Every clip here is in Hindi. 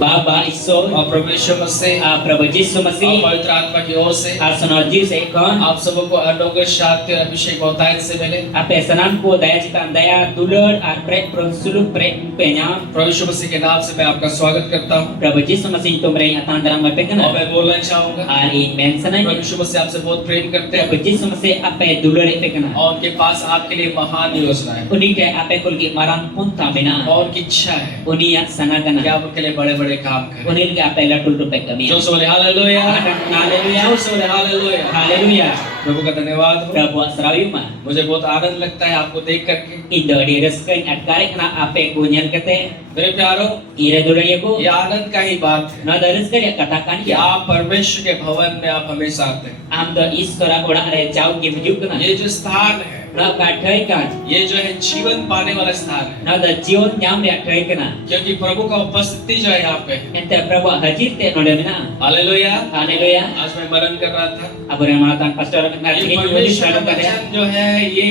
बाबा ईश्वर और प्रभु यीशु मसीह प्रभु यीशु मसीह और पवित्र आत्मा की ओर से Arsenal से kon आप सबको अनुग्रह शांति और अभिषेक बहुतायत से मिले। apa sanan ko daya citaan daya dulur arprek pronsuluk prek penya प्रभु यीशु मसीह के नाम से मैं आपका स्वागत करता हूँ प्रभु यीशु मसीह तो मेरे atan dalam और mepekana मैं बोलना चाहूँगा ari mentionai प्रभु यीशु मसीह आपसे बहुत प्रेम करते हैं प्रभु यीशु मसीह apa dulur epekana और उनके पास आपके लिए महान योजना है uni ke apa kulgi marang pun tamena और उनकी इच्छा है uni ya कि sanagana आप उनके लिए ये बड़े-बड़े काम करें। Unin ka apa latul tu pek kami. जो से बोले हालेलुया, Haleluya. जो से बोले हालेलुया। Haleluya. प्रभु का धन्यवाद हो। Prabu asrawi ma. मुझे बहुत आनंद लगता है आपको देख करके। Indo di reskain at kare kana ape kunyan kate. मेरे प्यारों, Ire dulaya ko. ये आनंद का ही बात है Na daris kare katakan कि ya. आप परमेश्वर के भवन में आप हमेशा आते हैं। Am do istora orang re jauh ki hidup kana. ये जो स्थान है, Na ka thai kan. ये जो है जीवन पाने वाला स्थान है, Na da jion nyam re thai kana. क्योंकि प्रभु का उपस्थिति जो है यहाँ पे है। Ente prabu hadir te node mina. Hallelujah. Haleluya. आज मैं मनन कर रहा था, Abu Ramatan pastor kena ये ini परमेश्वर का selalu kata. वचन जो है ये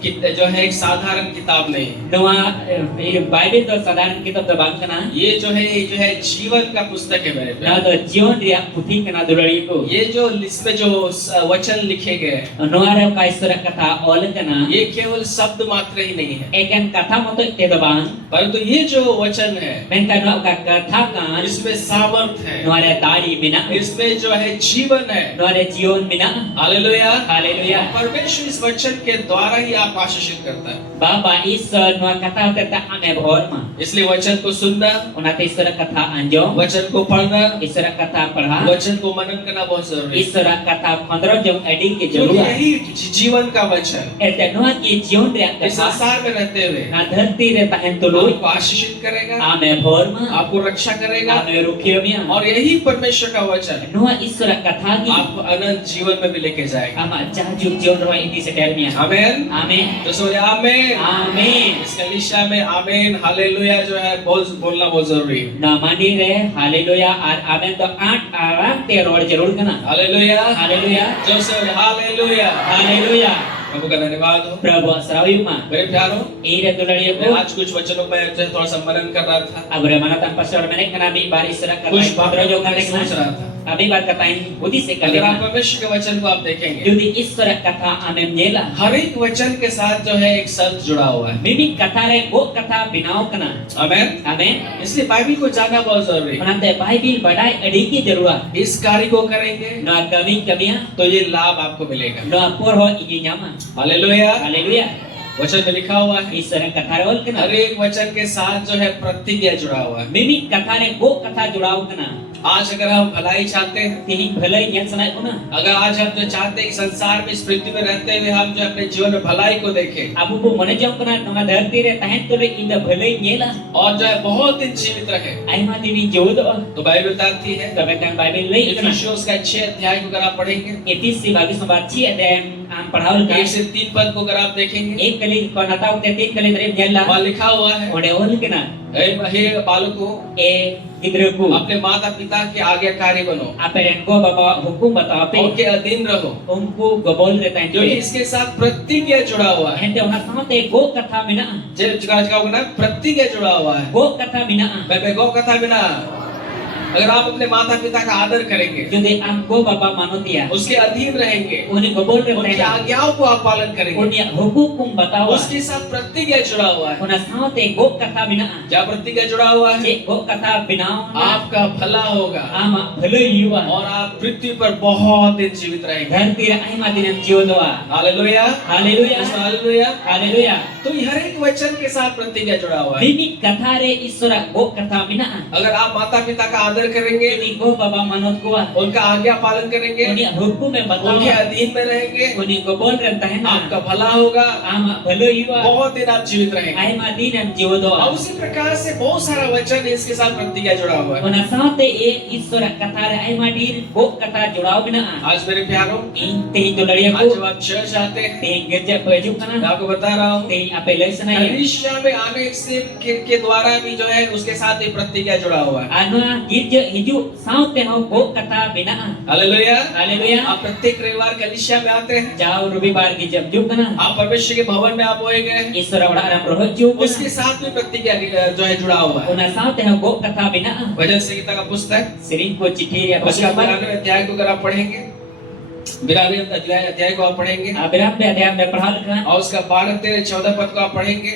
जो है एक साधारण किताब नहीं है। Doa Bible तो साधारण किताब तो बात करना ये जो है जीवन का पुस्तक है मेरे ना पे। तो जीवन रिया पुथी करना दुलड़ी को ये जो इसमें जो वचन लिखे गए हैं, नोआरे का ईश्वर कथा ओल करना ये केवल शब्द मात्र ही नहीं है, एकन कथा मत ते दबान परंतु ये जो वचन है मेनका नो का कथा का इसमें सामर्थ है, नोआरे दाड़ी बिना इसमें जो है जीवन है। नोआरे जीवन बिना हालेलुया। हालेलुया परमेश्वर इस वचन के द्वारा ही आप आशीषित करता है। बाबा ईश्वर नो कथा तेता आने भोर मा इसलिए वचन को सुनना, उनाते ईश्वर कथा अंजो वचन को पढ़ना, ईश्वर कथा पढ़ा वचन को मनन करना बहुत जरूरी है, ईश्वर कथा 15 जो एडिंग के क्योंकि जरूरत यही जीवन का वचन एते नोआ की जीवन रिया इस कथा संसार में रहते हुए ना धरती रे तहन तो लोग आपको आशीषित करेगा, आमे भोर मा आपको रक्षा करेगा, आमे रुखियो मिया और यही परमेश्वर का वचन नोआ ईश्वर कथा की आपको अनंत जीवन में भी लेके जाएगा। आमा जाजुक जीवन रो इति से टेर मिया आमेन। आमेन तो सोया आमेन। आमेन इस कलीसिया में आमेन हालेलुया जो है बहुत बोलना बहुत जरूरी है। ना मानी रे हालेलुया और आमेन तो 8 आराम ते रोड जरूर करना हालेलुया। हालेलुया जो से हालेलुया। हालेलुया प्रभु का धन्यवाद हो। प्रभु असरावी मा मेरे प्यारों, ईरे दुलड़ियो मैं को आज कुछ वचनों में जो है थोड़ा सा मनन कर रहा था, अब रे मना तम पश्चात मैंने कना भी बार ईश्वर कुछ कथा बातों पंद्रह जो को करने सोच रहा था। अभी बात कथाएं बुद्धि से अगर आप करना परमेश्वर के वचन को आप देखेंगे, यदि ईश्वर कथा आमेन नेला हर एक वचन के साथ जो है एक शब्द जुड़ा हुआ है। मिमी कथा रे वो कथा बिनाव कना आमेन। आमेन इसलिए बाइबल को जानना बहुत जरूरी है। उनाते बाइबिल बड़ाई अड़ी की जरूरत इस कार्य को करेंगे ना कमी कमियां तो ये लाभ आपको मिलेगा। ना पोर हो इजी न्यामा हालेलुया। हालेलुया वचन में लिखा हुआ है, ईश्वर कथा रे ओल कना हर एक वचन के साथ जो है प्रतिज्ञा जुड़ा हुआ है। मिमी कथा रे वो कथा जुड़ाव कना आज अगर हम भलाई चाहते हैं, तिनी भलाई न्यान सनाय उना अगर आज हम जो चाहते हैं कि संसार में इस पृथ्वी में रहते हुए हम जो अपने जीवन में भलाई को देखें अब वो मने जाओ कना नवा धरती रे तहन तो रे इन भलाई नेला और जो है बहुत दिन जीवित रहे, आइमा दिनी जोद तो बाइबल बताती है, तबे तन बाइबिल नहीं कना इफिसियों का 6 अध्याय को अगर आप पढ़ेंगे, 31 से 22 बात छी अदे आम पढ़ावल का 1 से 3 पद को अगर आप देखेंगे, एक कली को नता उते तीन कली रे नेला वहाँ लिखा हुआ है, ओडे ओल कना हे बालकों, ए गिद्र को अपने माता पिता के आज्ञाकारी बनो, अपेरन को बाबा हुकुम बताते उनके अधीन रहो, उनको गबोल देता है क्योंकि इसके साथ प्रतिज्ञा जुड़ा हुआ है। हेंते उना सामते गो कथा मिना ना प्रतिज्ञा जुड़ा हुआ है। गो कथा मिना मैं गौ कथा बिना, अगर आप अपने माता पिता का आदर करेंगे, जदे आम गो बाबा मानोतिया उसके अधीन रहेंगे, उन्हें गबोल देता उनकी है आज्ञाओं को आप पालन करेंगे, उन्हें हुकुम बताओ उसके साथ प्रतिज्ञा जुड़ा हुआ है। उना सामते गो कथा मिना क्या प्रतिज्ञा जुड़ा हुआ है? जे गो कथा बिना आपका भला होगा आमा भले युवा और आप पृथ्वी पर बहुत दिन जीवित रहेंगे। धरती रे आइमा दिन जीवदवा हालेलुया। Hallelujah hallelujah. हालेलुया तो हर एक वचन के साथ प्रतिज्ञा जुड़ा हुआ है। बिबी कथा रे ईश्वर गो कथा मिना अगर आप माता पिता का आदर करेंगे, यदि गो बाबा मानोत को उनका आज्ञा पालन करेंगे, उन्हें हुकुम में बताओ उनके अधीन में रहेंगे, उन्हें गबोल रहता है ना आपका भला होगा, आमा भले युवा बहुत दिन आप जीवित रहेंगे। आइमा दिन जीवदवा और उसी प्रकार से बहुत सारा वचन इसके साथ प्रतिज्ञा जुड़ा हुआ है। उना साथे ए ईश्वर कथा रे आइमा दिन गो कथा जुड़ाव बिना आज मेरे प्यारों, इन ते तो लड़िया आज को जब आप चर्च आते हैं, ते गजे बजू मैं कना आपको बता रहा हूँ, ते आपे लेसन है कलीसिया में आने से के द्वारा भी जो है उसके साथ एक प्रतिज्ञा जुड़ा हुआ है। आना गिरज हिजु साथे हो गो कथा बिना हालेलुया। हालेलुया आप प्रत्येक रविवार कलीसिया में आते हैं, जाओ रविवार की जब जू कना आप परमेश्वर के भवन में आप होए गए, ईश्वर बड़ा आराम रहो जू उसके साथ भी प्रतिज्ञा जो है जुड़ा हुआ है। उना साथे हो गो कथा बिना भजन संहिता का पुस्तक सिरिन को चिट्ठी या उसका बस 92 अध्याय को अगर आप पढ़ेंगे, बिरामी अध्याय को आप पढ़ेंगे Berapa ada yang diperhatikan? और उसका 12-13-14 पद को आप पढ़ेंगे।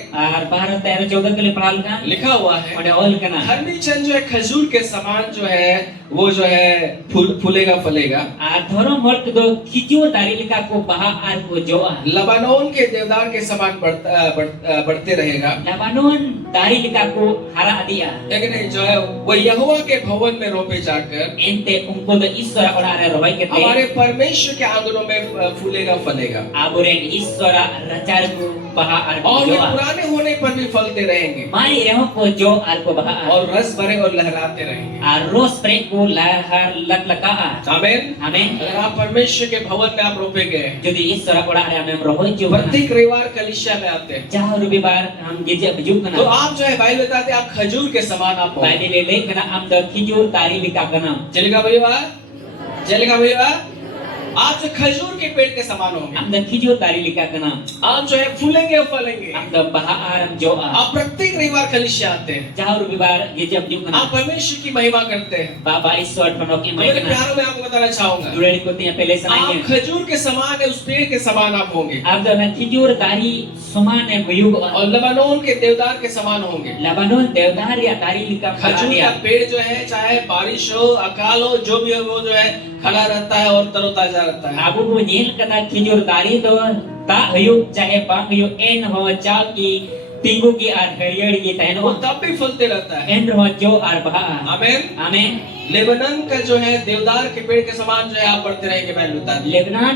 Barat daerah Jordan kali perhatikan. लिखा हुआ है Ada all kena. धर्मी जन जो है खजूर के समान जो है वो जो है फूलेगा फलेगा। Thorom hol kedo kijur dari lika ko baha ar ko joa. Lebanon के देवदार के समान बढ़ते रहेगा। Lebanon dari lika ko hara adia. लेकिन जो है वो यहोवा के भवन में रोपे जाकर Ente ungkul do isora ora are robai kete. हमारे परमेश्वर के आंगनों में फूलेगा फलेगा Aburen isora racar ko baha ar ko और ये joa. पुराने होने पर भी फलते रहेंगे Mari reho ko jo ar ko baha ar. और रस भरे और लहराते रहेंगे। Arroz pre ko lahar laklaka. आमीन। Amin. अगर आप परमेश्वर के भवन में आप रोपे गए Jadi isora ora are ame rohoi jo. प्रत्येक रविवार कलीसिया में आते हैं Jauh lebih bar ham geja bejuk तो kana. आप जो है बाइबल बताते हैं आप खजूर के समान आप हो। Baik lele kena am do kijur dari lika kana. चलेगा भैया चलेगा भैया आप जो खजूर के पेड़ के समान होंगे Am do kijur dari lika kana. आप जो है फूलेंगे और फलेंगे। Am do baha aram joa. आप प्रत्येक रविवार कलीसिया आते हैं Jauh lebih bar geja bejuk आप kana. परमेश्वर की महिमा करते हैं। Baba isor penok तो imai मेरे kana. प्यारों में आपको बताना चाहूंगा Dure ikuti yang pele आप sananya. खजूर के समान है उस पेड़ के समान आप होंगे Am do na kijur dari sumane buyug. और लबानोन के देवदार के समान होंगे। Lebanon deodar ya dari lika खजूर का dia. पेड़ जो है चाहे बारिश हो अकाल हो जो भी हो वो जो है खड़ा रहता है और तरोताजा रहता है। Abu bu nyel kata kijur dari do tak huyuk चाहे bang huyuk en ho chal ki tinggu ki ar hariयर ki tahen वो ho तब भी फलते रहता है। en ho jo ar baha. आमीन। Amin. लेबनन का जो है देवदार के पेड़ के समान जो है आप बढ़ते रहेंगे मैं बता दी। Lebanon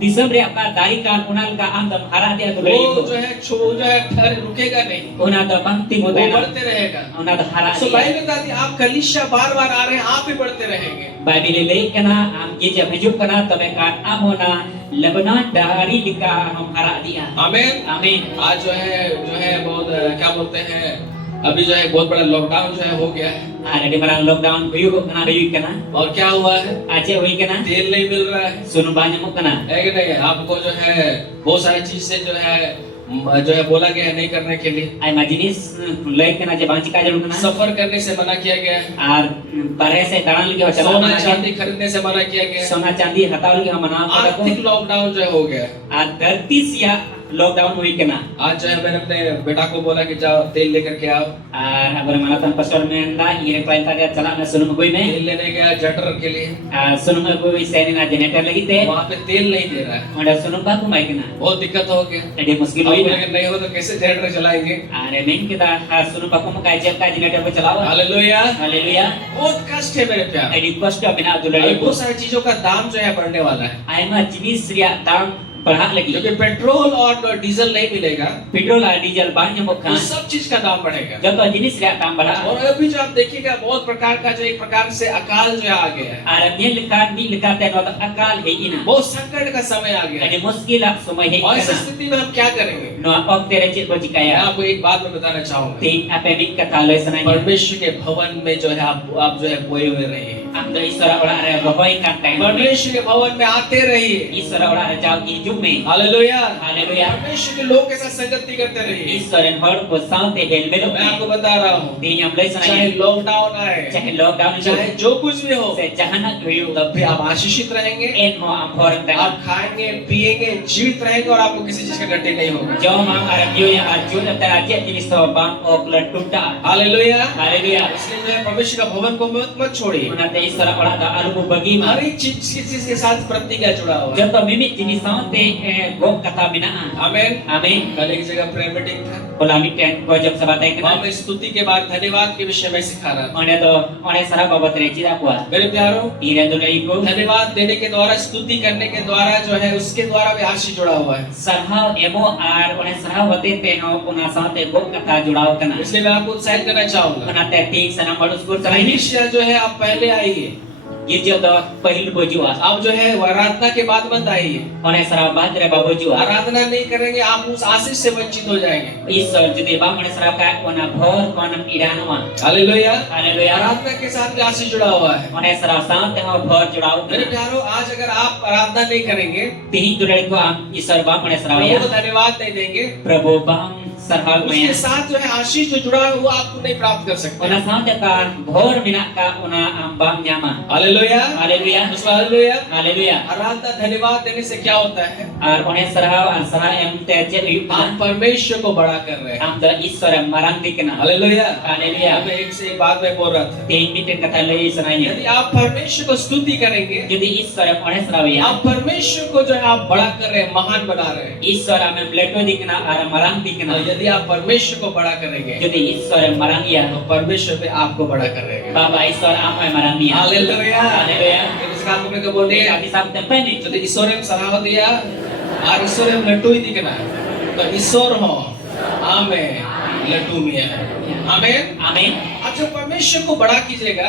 disam re apa dari kan unal ka am dam hara dia tu वो lagi जो है जो है ठहर रुकेगा नहीं una da bang tinggu वो tahen बढ़ते रहेगा। una da hara सो dia. बाइबल बताती है आप कलीसिया बार बार आ रहे हैं आप भी बढ़ते रहेंगे। Bible le kana am geja hidup kana tabe kan am hona Lebanon dari lika ham hara dia. आमीन। Amin. आज जो है बहुत क्या बोलते हैं अभी जो है बहुत बड़ा लॉकडाउन जो है हो गया है Ada di barang lockdown huyuk kana. और क्या हुआ है Aje hui kana. तेल नहीं मिल रहा है Sunu banyak mu kana. है कि नहीं। आपको जो है बहुत सारी चीज से जो है बोला गया है नहीं करने के लिए। Ai majinis lay kana je bang cika jalu kana. सफर करने से मना किया गया है। Ar bare se daran lagi ho सोना chala चांदी खरीदने से मना किया गया है। sona candi hataw lagi ho mana pada ko. आर्थिक लॉकडाउन जो है हो गया है। Ar dharti sia lockdown hui kana. आज जो है मैंने अपने बेटा को बोला कि जाओ तेल लेकर के आओ। Ar abang mana tan pastor menda ire klain tadi chala na sunum goi me. तेल लेने गया जटर के लिए Sunum goi se na generator lagi te. वहाँ पे तेल नहीं दे रहा है Ada sunum ba ko mai kana. बहुत दिक्कत हो गया। Ade muskil अब hui na. अगर नहीं हो तो कैसे जनरेटर चलाएंगे। Are main kita sunum ba ko mo kai jeb ka generator ko chalawa. Hallelujah. Hallelujah. बहुत कष्ट है मेरे प्यार। Ade cost bina अभी dulari ko. बहुत सारी चीजों का दाम जो है बढ़ने वाला है Ai ma jenis ria dam बढ़ा लगी क्योंकि पेट्रोल और डीजल नहीं मिलेगा पेट्रोल और डीजल बांध तो मुखा सब चीज का दाम बढ़ेगा। जब तो जिनिस रे दाम बढ़ा और अभी जो आप देखिएगा बहुत प्रकार का जो एक प्रकार से अकाल जो है आ गया है। और ये लिखा भी लिखा ते नो अकाल है इना बहुत संकट का समय आ गया है अरे मुश्किल समय है और इस इना स्थिति में हम क्या करेंगे। नो अब तेरे चित बच मैं गया आपको एक बात मैं बताना चाहूंगा ते आपे भी कथा ले सुनाई परमेश्वर के भवन में जो है आप जो है बोए हुए रहिए। हम तो ईश्वर ओड़ा रे रहोई का टाइम परमेश्वर के भवन में आते रहिए। ईश्वर ओड़ा रे जाओ की जुग में हालेलुया। हालेलुया परमेश्वर के लोग के साथ संगति करते रहिए। ईश्वर इन हर को साथ हेल में मैं आपको बता रहा हूँ ते हम ले चाहे सुनाई लॉकडाउन आए चाहे लॉकडाउन चाहे जो कुछ भी हो से जहां हुई तब भी आप आशीषित रहेंगे। इन हो हम हर आप खाएंगे पिएंगे जीवित रहेंगे और आपको किसी चीज का घटी नहीं होगा। जो हम अरबियों या अर्जुन तराजे जिनिस तो बम ओकल टूटा हालेलुया। हालेलुया इसलिए जो है परमेश्वर का भवन को मत छोड़िए। उन्हें ईश्वर ओड़ा दा अलगु बगी मा हर एक चीज के साथ प्रतिज्ञा जुड़ा हुआ है। जब तो मिमित जिनिस ते गो कथा बिना आमीन। आमीन कल एक जगह प्रेयर मीटिंग था कोलामी टेंट को जब सबाते के वहाँ मैं स्तुति के बाद धन्यवाद के विषय में सिखा रहा था। उन्हें तो उन्हें सारा बाबत रे चिरा हुआ मेरे प्यारों ईरे दुलई को धन्यवाद देने के द्वारा स्तुति करने के द्वारा जो है उसके द्वारा भी आशीष जुड़ा हुआ है। सरहाव एमो आर उन्हें सरहाव होते ते हो उन्हें साथ गो कथा जुड़ाव करना इसलिए मैं आपको उत्साहित करना चाहूंगा। उन्हें ते तीन सनम बड़ स्कूल चलाई कलीसिया जो है आप पहले आइए। ये जो तो पहल बजुआ आप जो है आराधना के बाद मत आइए। उन्हें सारा बात रे बाबूजुआ आराधना नहीं करेंगे आप उस आशीष से वंचित हो जाएंगे। ईश्वर जदि बा उन्हें सारा का उन्हें भोर कोनम इरानवा हालेलुया। हालेलुया आराधना के साथ भी आशीष जुड़ा हुआ है। उन्हें सारा साथ हो भोर जुड़ाव मेरे प्यारों आज अगर आप आराधना नहीं करेंगे तीन दुलई को हम ईश्वर बा उन्हें सारा प्रभु को धन्यवाद नहीं देंगे प्रभु बम sarhal उसके maya साथ जो है आशीष जो जुड़ा है वो आपको नहीं प्राप्त कर सकते। ona saute ka bhor minak ka ona ambam nyama hallelujah, haleluya hallelujah. haleluya आराधना धन्यवाद देने से क्या होता है? ar one sarhaw ar sarah em te chet huyuk आप kana परमेश्वर को बड़ा कर रहे हैं। am da ishwar em marang dikena hallelujah, haleluya मैं एक से एक बात में बोल रहा था। tein bitin kata lei sananya यदि आप परमेश्वर को स्तुति करेंगे, jadi ishwar em one sarawiya आप परमेश्वर को जो है आप बड़ा कर रहे हैं, महान बना रहे हैं। ishwar am leto dikena ar marang dikena और यदि आप परमेश्वर को बड़ा करेंगे jadi ishwar em marang ya तो परमेश्वर भी आपको बड़ा कर रहे हैं। baba ishwar am ay marang ya hallelujah, haleluya इसका आपको मैं क्या बोल Dia दिया? kami sampai pani. तो ईश्वर में सराह दिया और ईश्वर में लट्टू ही दिखना है। तो ईश्वर हो आमेन लट्टू में है आमेन। Amin. आप जब परमेश्वर को बड़ा कीजिएगा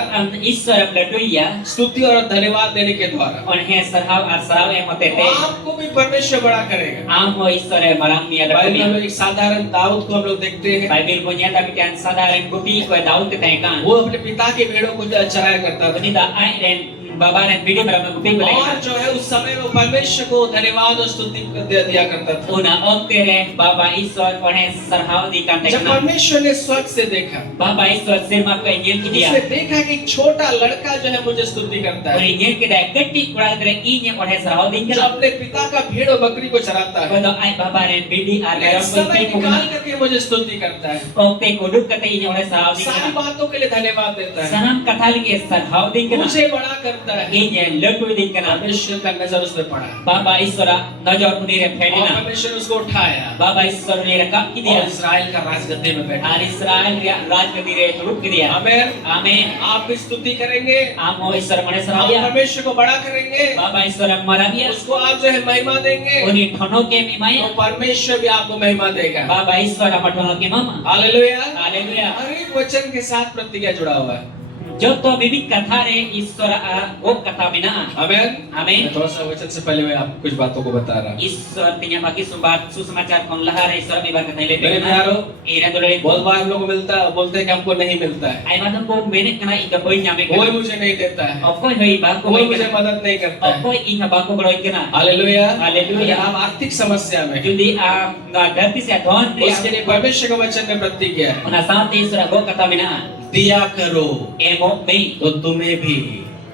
Ishwar letu ya. स्तुति और धन्यवाद देने के द्वारा, On he sarhaw ar sarhaw em तो otete. आपको भी परमेश्वर बड़ा करेगा। Am ho ishwar em marang ya letu Bible ya. में एक साधारण दाऊद को हम लोग देखते हैं। Bible punya tapi kan sadaran gupi ko Daud tetekan. वो अपने पिता के भेड़ों को चराया करता था Ini da ai den baba den video berapa gupi ko और tetekan. जो है उस समय वो परमेश्वर को धन्यवाद और स्तुति दिया करता था। Una oktere baba ishwar on he sarhaw di kan जब tekna. परमेश्वर ने स्वर्ग से देखा, Baba ishwar sirma ko injil ki उसने dia. देखा कि एक छोटा लड़का जो है मुझे स्तुति करता और है, injil ki da gatti kura dre inya on he sarhaw di जो kan. अपने पिता का भेड़ और बकरी को चराता है, Kodo ai baba den bidi ar garam समय ko निकाल करके मुझे स्तुति करता है, Okte koduk kata inya on he sarhaw di सारी kan. बातों के लिए धन्यवाद देता है, Sanam kathal ke sarhaw di kan. मुझे बड़ा करता है। Inya letu di kan. परमेश्वर का नजर उस पर पड़ा Baba Iswara najor unire और phedina. परमेश्वर उसको उठाया Baba Iswara ne rakap ki और dia. इस्राएल का राजगद्दे में बैठा। Ar Israel ria raj ke dire turuk ki dia. आमेन। Amen. आप भी स्तुति करेंगे, Amo Iswara mane आप saraya. परमेश्वर को बड़ा करेंगे, Baba Iswara maragia. उसको आप जो है महिमा देंगे, Uni thono ke तो mimaya. परमेश्वर भी आपको महिमा देगा। Baba Iswara mathono ke mama. Hallelujah. Haleluya. हर एक वचन के साथ प्रतिज्ञा जुड़ा हुआ है। Joto bibit katha re Iswara go katha bina. आमेन। Amen. मैं थोड़ा सा वचन से पहले मैं आपको कुछ बातों को बता रहा हूँ। Iswara tinya bagi sumbat susamachar kong lahar Iswara bibar katha le मेरे प्यारो, Ira dole. बहुत बार हम लोग को मिलता है, बोलते हैं कि हमको नहीं मिलता है, Ai madam ko menek kana ika koi nyame कोई kana. मुझे नहीं देता है, Okoi hoi ba ko कोई hoi मुझे kana. मदद नहीं करता है। Okoi iha ba ko beroi kana. Hallelujah. Hallelujah. अगर आप आर्थिक समस्या में हैं, Jadi dharti se dhon उसके लिए परमेश्वर का वचन में प्रतिज्ञा है, ona saate Iswara go katha bina. दिया करो Emo me तो तुम्हें भी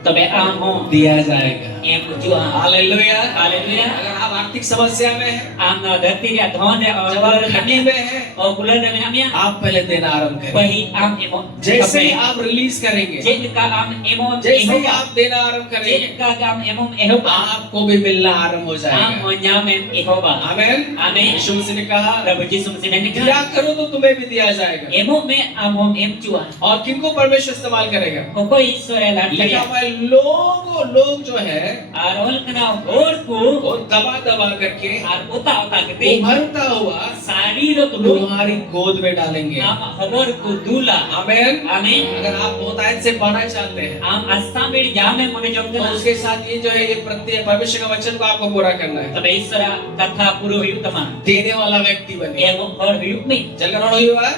tobe amo दिया जाएगा। em jua. हालेलुया। Haleluya. अगर आप आर्थिक समस्या में हैं, Am no dharti ria dhon re जब आप खड़ी में हैं, o bulan re minamya. आप पहले देना आरंभ करें। Bahi am emo. जैसे ही आप रिलीज करेंगे, Jika am emo जैसे ही ehoba. आप देना आरंभ करेंगे, Jika am emo ehoba. आपको भी मिलना आरंभ हो Am जाएगा। onyam ehoba. आमेन। Amen. यीशु मसीह ने कहा, Prabhu Yesus Mesih ne दिया kata. करो तो तुम्हें भी दिया जाएगा। Emo me am em jua. और किनको परमेश्वर इस्तेमाल करेगा? Okoi Iswara lat लिखा kariya. हुआ है, लोग जो है Arol kana hor ku. वो दबा दबा करके Ar uta uta kete. उभरता हुआ Sari ro tu lu. तुम्हारी गोद में डालेंगे। Am hobor ku dula. Amen. Amen. अगर आप बहुतायत से पाना चाहते हैं, Am astamir jame mone तो jongkana. उसके साथ ये जो है ये प्रत्यय परमेश्वर का वचन को आपको पूरा करना है। Tabe Iswara katha puro huyuk tama. देने वाला व्यक्ति बने। Emo hor huyuk me. जलकर हुआ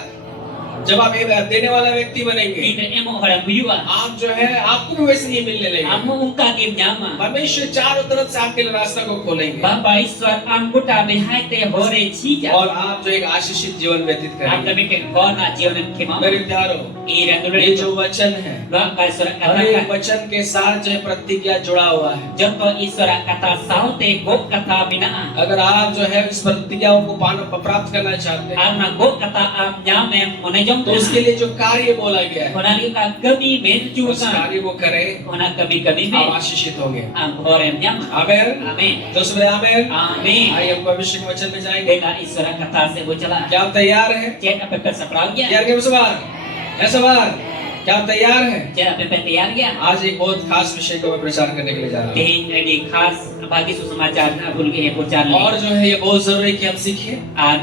जब आप एक देने वाला व्यक्ति बनेंगे, Kita emo horam huyuk. आप जो है आपको भी वैसे ही मिलने लगेगा। Am ungka kim nyama. परमेश्वर चारों तरफ से आपके लिए रास्ता को खोलेंगे Bapa Iswar am guta behai te hore chija. और आप जो एक आशीषित जीवन व्यतीत Am करेंगे। kami ke kona jiwan khema. मेरे प्यारो, Ira ये dulu जो वचन है, Bapa Iswara हर एक kata वचन के साथ जो है प्रतिज्ञा जुड़ा हुआ है। Joto Iswara kata saute go kata bina. अगर आप जो है इस प्रतिज्ञाओं को प्राप्त करना चाहते हैं, Am na go kata am nyame mone तो jongkana. उसके लिए जो कार्य बोला गया है, Onali ka kami menju उस ka. कार्य को करें, Ona kami आप me. आशीषित होंगे। Am horem nyama. Amen. Amen. तो उसमें आमेन। Amen. आइए हम भविष्य के वचन में जाएंगे। Kita Iswara kata se go chala. क्या आप तैयार हैं? Cek apa persapral तैयार gya? के सवार है सवार क्या आप तैयार हैं? Cek apa tayar gya? आज एक बहुत खास विषय को मैं प्रचार करने के लिए जा रहा Ting lagi khas bagi susamachar abul ke pucar हूँ और ni. जो है ये बहुत जरूरी है कि हम सीखें।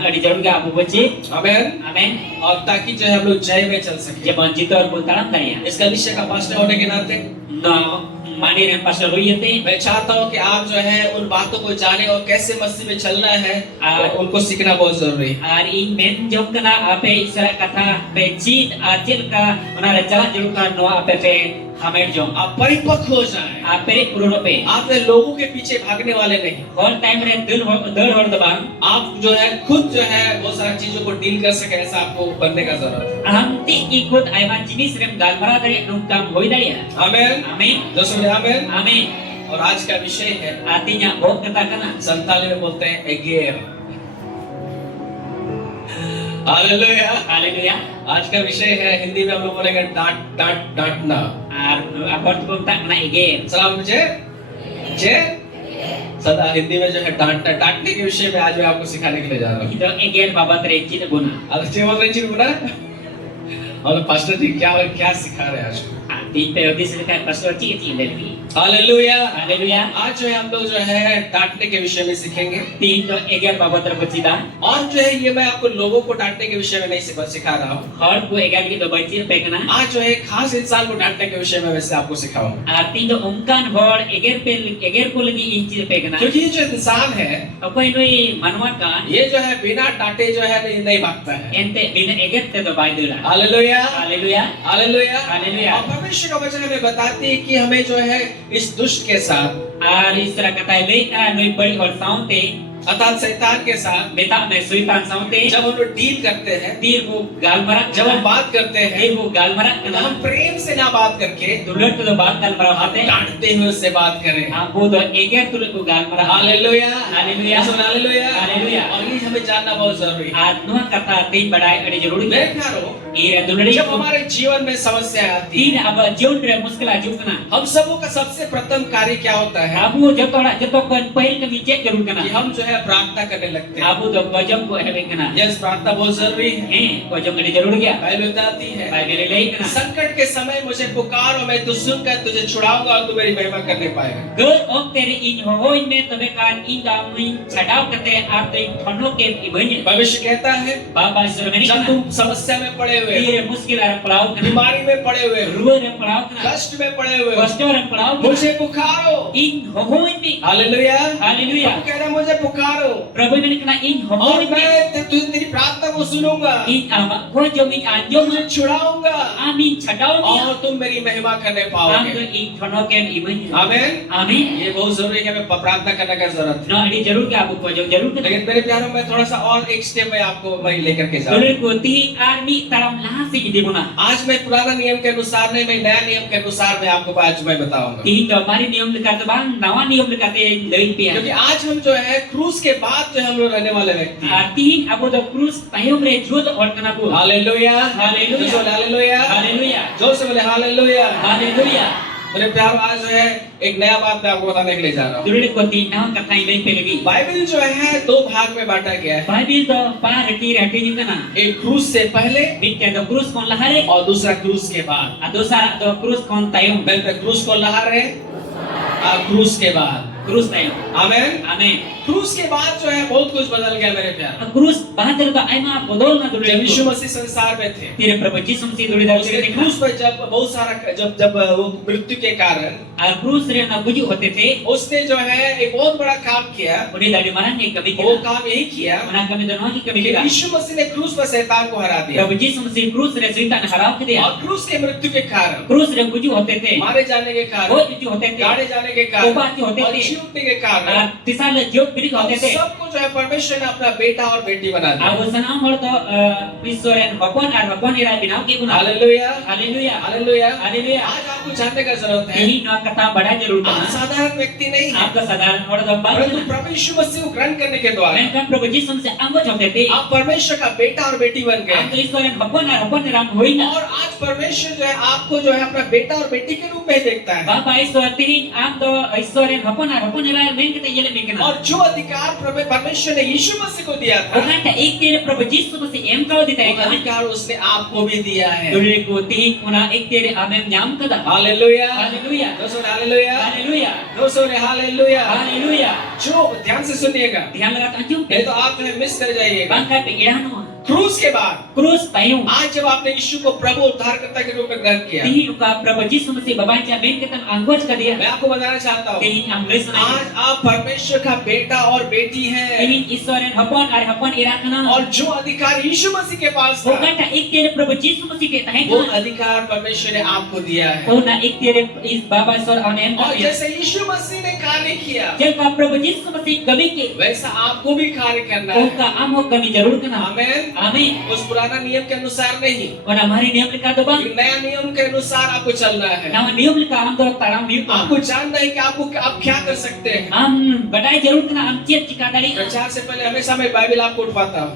Adi jarun ga abu baci. आमेन। Amen. और ताकि जो है हम लोग जय में चल सके। Jebon jitor bultaran tanya. इसका विषय का पास्टर होने के नाते No mani ren pasal ruyate. मैं चाहता हूँ कि आप जो है उन बातों को जाने और कैसे मसीह में चलना है और उनको सीखना बहुत जरूरी है। Ar in men jom kena ape Iswara kata pe cheat arjil ka ona re chala jarun ka no ape pe Khamer jong. आप परिपक्व हो जाएं। Apere purunope. आप लोगों के पीछे भागने वाले नहीं। Hor time re dul hor dabang. आप जो है खुद जो है बहुत सारी चीजों को डील कर सके ऐसा आपको बनने का जरूरत है। Ahamti ikut ayman jenis rem galmara dari nungkam hoi daya. आमीन। Amin. जो सुने आमीन। Amin. और आज का विषय है Artinya God katakan. संताली में बोलते हैं एगेर। हालेलुया। Haleluya. आज का विषय है हिंदी में हम लोग बोलेंगे डांटना। Ar abort pun tak kena igel. सलाम मुझे जे सदा हिंदी में जो है डांटने के विषय में आज मैं आपको सिखाने के लिए जा रहा हूँ। Kita igel babat recit guna. आज बोल रहे जी बोला और पास्टर जी क्या सिखा रहे हैं आज? Di periode sedekat pastor cik lagi. Hallelujah. Haleluya. आज जो है हम लोग जो है डांटने के विषय में सीखेंगे Tin to igel babat terbecida. और जो है ये मैं आपको लोगों को डांटने के विषय में नहीं सिखा रहा हूँ। Hor ku igel gitu becid pekena. आज जो है एक खास इंसान को डांटने के विषय में वैसे आपको सिखाऊंगा। Arti do ungkan hor igel ko lagi inci pekena. क्योंकि ये जो इंसान है Apa ini manwa kan? ये जो है बिना डांटे जो है नहीं भागता है। Ente bina igel te do baidula. Hallelujah. Haleluya. Hallelujah. Hallelujah. और परमेश्वर का वचन हमें बताती है कि हमें जो है इस दुष्ट के साथ Ar isra kata le noi bari hor saunte. अर्थात शैतान के साथ Beta me suitan saunte. जब हम लोग डील करते हैं, Tir ku galmarak. जब हम बात करते हैं, Tir ku galmarak तो kena. हम प्रेम से ना बात करके Dulur tu do baat galmarak हम hate. डांटते हुए उससे बात करें। Abu do igel tu ku galmarak. Hallelujah. Hallelujah. Hallelujah. Hallelujah. और ये हमें जानना बहुत जरूरी है। Adnu kata tin badai adi jaruri. मेरे प्यारो, Ira duluri. जब हमारे जीवन में समस्या आती है, Tin aba jiun re muskil ajuk kena. हम सबों का सबसे प्रथम कार्य क्या होता है? Abu joto kan pahil kami cek jarur कि kena. हम जो है प्रार्थना करने लगते हैं। Abu do kojong ko hebe kena. Yes, प्रार्थना बहुत जरूरी है। Kojong adi jarur gya. Bible बताती है, Bible le kena. संकट के समय मुझे पुकारो, मैं तुझ सुनकर तुझे छुड़ाऊंगा और तू मेरी महिमा करने पाएगा। Ger ok tere in hoin me tobe kan in damuin chadau kate arte thono ke ibanya. भविष्य कहता है, Baba isra meni जब kena. तुम समस्या में पड़े हुए हो, Ire muskil ara palau kena. बीमारी में पड़े हुए हो, Ruwa re palau kena. कष्ट में पड़े हुए हो, Kosto re palau kena. मुझे पुकारो। In hoin me. Hallelujah. Haleluya. प्रभु कह रहा है, मुझे पुकारो Prabhu meni kena in और hoin me. मैं तेरी प्रार्थना को सुनूंगा, In ama kojong in anjong तुझे छुड़ाऊंगा amin chadau और dia. तुम मेरी महिमा करने Am पाओगे। in thono ke ibanya. आमीन। Amin. ये बहुत जरूरी है कि हमें प्रार्थना करने का जरूरत है। No adi jarur ke abu kojong jarur ke. लेकिन मेरे प्यारों में थोड़ा सा और एक स्टेप में आपको मैं लेकर के जाऊँ। Dulur ko ti army taram lahasi di muna. आज मैं पुराना नियम के अनुसार नहीं, मैं नया नियम के अनुसार मैं आपको आज मैं बताऊंगा। Ti do mari niom lekate bang nawa niom lekate leun pia. क्योंकि आज हम जो है क्रूस के बाद जो हम लोग रहने वाले व्यक्ति हैं। Artiin abu do krus tayom re jod or kana bu. Hallelujah. Hallelujah. जोर से बोले हालेलुया। Haleluya. जोर से बोले हालेलुया। Haleluya. मेरे प्यार, आज जो है एक नया बात मैं आपको बताने के लिए जा रहा हूँ। Dulur ko ti nawa katai leun pe lagi. Bible जो है दो भाग में बांटा गया है, Bible do pa reti ni kana. एक क्रूस से पहले Bitte do krus kon lahare. और दूसरा क्रूस के बाद। Ado sara do krus kon tayom. पहले क्रूस को लहारे और क्रूस के बाद। Krus tayom. आमीन। Amin. क्रूस के बाद जो है बहुत कुछ बदल गया मेरे प्यार। Krus bahadur do aima bodol na dulur. जब यीशु मसीह संसार में थे, Tire Prabhu Jisu Masihi dulur da उसके tere क्रूस krus. पर जब बहुत सारा जब वो मृत्यु के कारण Ar krus re na buju hote the. उसने जो है एक बहुत बड़ा काम किया। Uri dari mana ni kami वो kira. काम यही किया Mana kami dono ki kami कि kira. यीशु मसीह ने क्रूस पर शैतान को हरा दिया Prabhu Jisu Masihi krus re suitan harau ke dia. और क्रूस के मृत्यु के कारण, Krus re buju hote the. मारे जाने के कारण, Oi buju hote the. गाड़े जाने के कारण Obat hote और the. जीवने के कारण Ar tisal jog biri हम hote the. सबको जो है परमेश्वर ने अपना बेटा और बेटी बना दिया। Abu sanam hol to Isuren hopon ar hopon ira binau ke guna. Hallelujah. Haleluya. Hallelujah. Haleluya. आज आपको जानने का जरूरत है, Ini no kata bada jarur आप kana. साधारण व्यक्ति नहीं है, Aap sadaran hol do परंतु ba. प्रभु यीशु मसीह को ग्रहण करने के द्वारा Melainkan Prabhu Jisu Masihi anggot hote the. आप परमेश्वर का बेटा और बेटी बन Am गए to Isuren hopon ar hopon ira hoina. और आज परमेश्वर जो है आपको जो है अपना बेटा और बेटी के रूप में देखता है। Bapa Isor tihin am to Isoren hopon ira men kita yele mekena. और जो अधिकार परमेश्वर ने यीशु मसीह को दिया था, Bukan tak iktir Prabhu Jisu Masihi em kau वो ditayang. अधिकार उसने आपको भी दिया है। Dulur ko tihin una iktir amem nyam kada. Hallelujah. Haleluya. दोस्तों हालेलुया। Haleluya. दोस्तों ने हालेलुया। Haleluya. जो ध्यान से सुनिएगा, ध्यान लगा anjung. नहीं तो आप जो है मिस कर जाइएगा। Bangkai pikiran mo. क्रूस के बाद Krus tayong. आज जब आपने यीशु को प्रभु उद्धारकर्ता के रूप में ग्रहण किया, Tihin uka Prabhu Jisu Masihi babanca men kita anggot ka dia. मैं आपको बताना चाहता हूँ, Tihin ang listen na. आज आप परमेश्वर का बेटा और बेटी हैं। है Ini Israel hapon ar hapon ira kana. और जो अधिकार यीशु मसीह के पास था Bukan tak iktir Prabhu Yesus Masih ke tahan वो kana. अधिकार परमेश्वर ने आपको दिया है Kau nak iktir is Baba Isor amen. और जैसे यीशु मसीह ने कार्य किया Jel ka Prabhu Yesus Masih kami ke. वैसा आपको भी कार्य करना Kau है ka am ho kami jarur kana. आमीन Amin. उस पुराना नियम के अनुसार नहीं Ona mari niam lika to bang. नया नियम के अनुसार आपको चलना है Nama niam lika am to taram hiu ka. आपको जानना है कि आप क्या कर सकते हैं Am badai jarur kana am chet cika dari. प्रचार से पहले हमेशा मैं बाइबल आपको उठवाता हूँ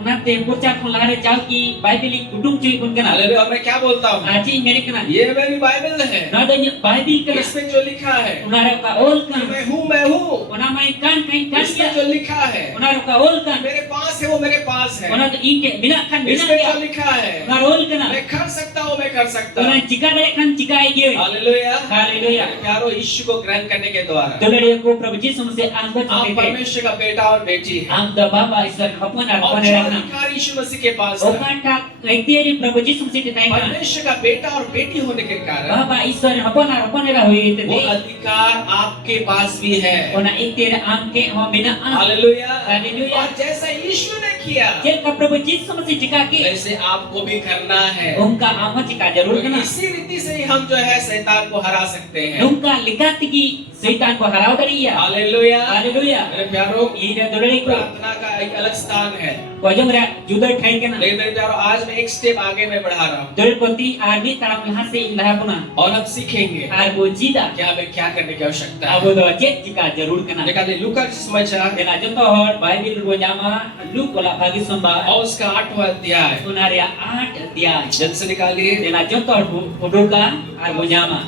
Unate purchat pun lahare jauh ki Bible kudung cuy pun kana. Hallelujah और मैं क्या बोलता हूँ Aji mere kana. ये मेरी बाइबल है Nada Bible kana. इसमें जो लिखा है Unare ka ol kana. मैं हूँ Ona mai kan kain इसमें kan. जो लिखा है Unare ka ol kan. मेरे पास है वो मेरे पास है Ona inke bina kan bina इसमें जो dia. लिखा है Unare ol kana. मैं कर सकता हूँ मैं कर सकता हूँ Ona jika dari kan jika ide. Hallelujah Haleluya. प्यारो यीशु को ग्रहण करने के द्वारा Tolong aku Prabhu Yesus Masih angkat आप sampai. परमेश्वर का बेटा और बेटी है Am da baba Isor hapon ar और hapon जो ira kana. अधिकार यीशु मसीह के पास है Okan tak iktir Prabhu Yesus Masih ke tahan kana. परमेश्वर का बेटा और बेटी होने के कारण Baba Isor hapon ar hapon ira hui वो tadi. अधिकार आपके पास भी है Ona iktir am ke ho bina am. Hallelujah hallelujah. और जैसा यीशु ने किया Jel ka Prabhu Yesus Masih jika ke. वैसे आपको भी करना है Unka am ho jika jarur तो kana. इसी रीति से ही हम जो है शैतान को हरा सकते हैं Nungka likat ki syaitan ko harau dari ya. Hallelujah Haleluya. मेरे प्यारों Ida dolari ko. प्रार्थना का एक अलग स्थान है Wajong ra juda thai kana. लेकिन मेरे प्यारों आज मैं एक स्टेप आगे मैं बढ़ा रहा हूँ Dolari poti arbi taram lahat se ilaha puna. और हम सीखेंगे Arbo jida. कि हमें क्या करने की आवश्यकता है Abo do jet jika jarur kana. देखा नहीं लूका समाचार Dena contoh hor Bible ro jama Luke wala bagi samba. और उसका 8वां अध्याय Sunaria 8 अध्याय. जल्द से निकालिए Dena contoh buka arbo jama.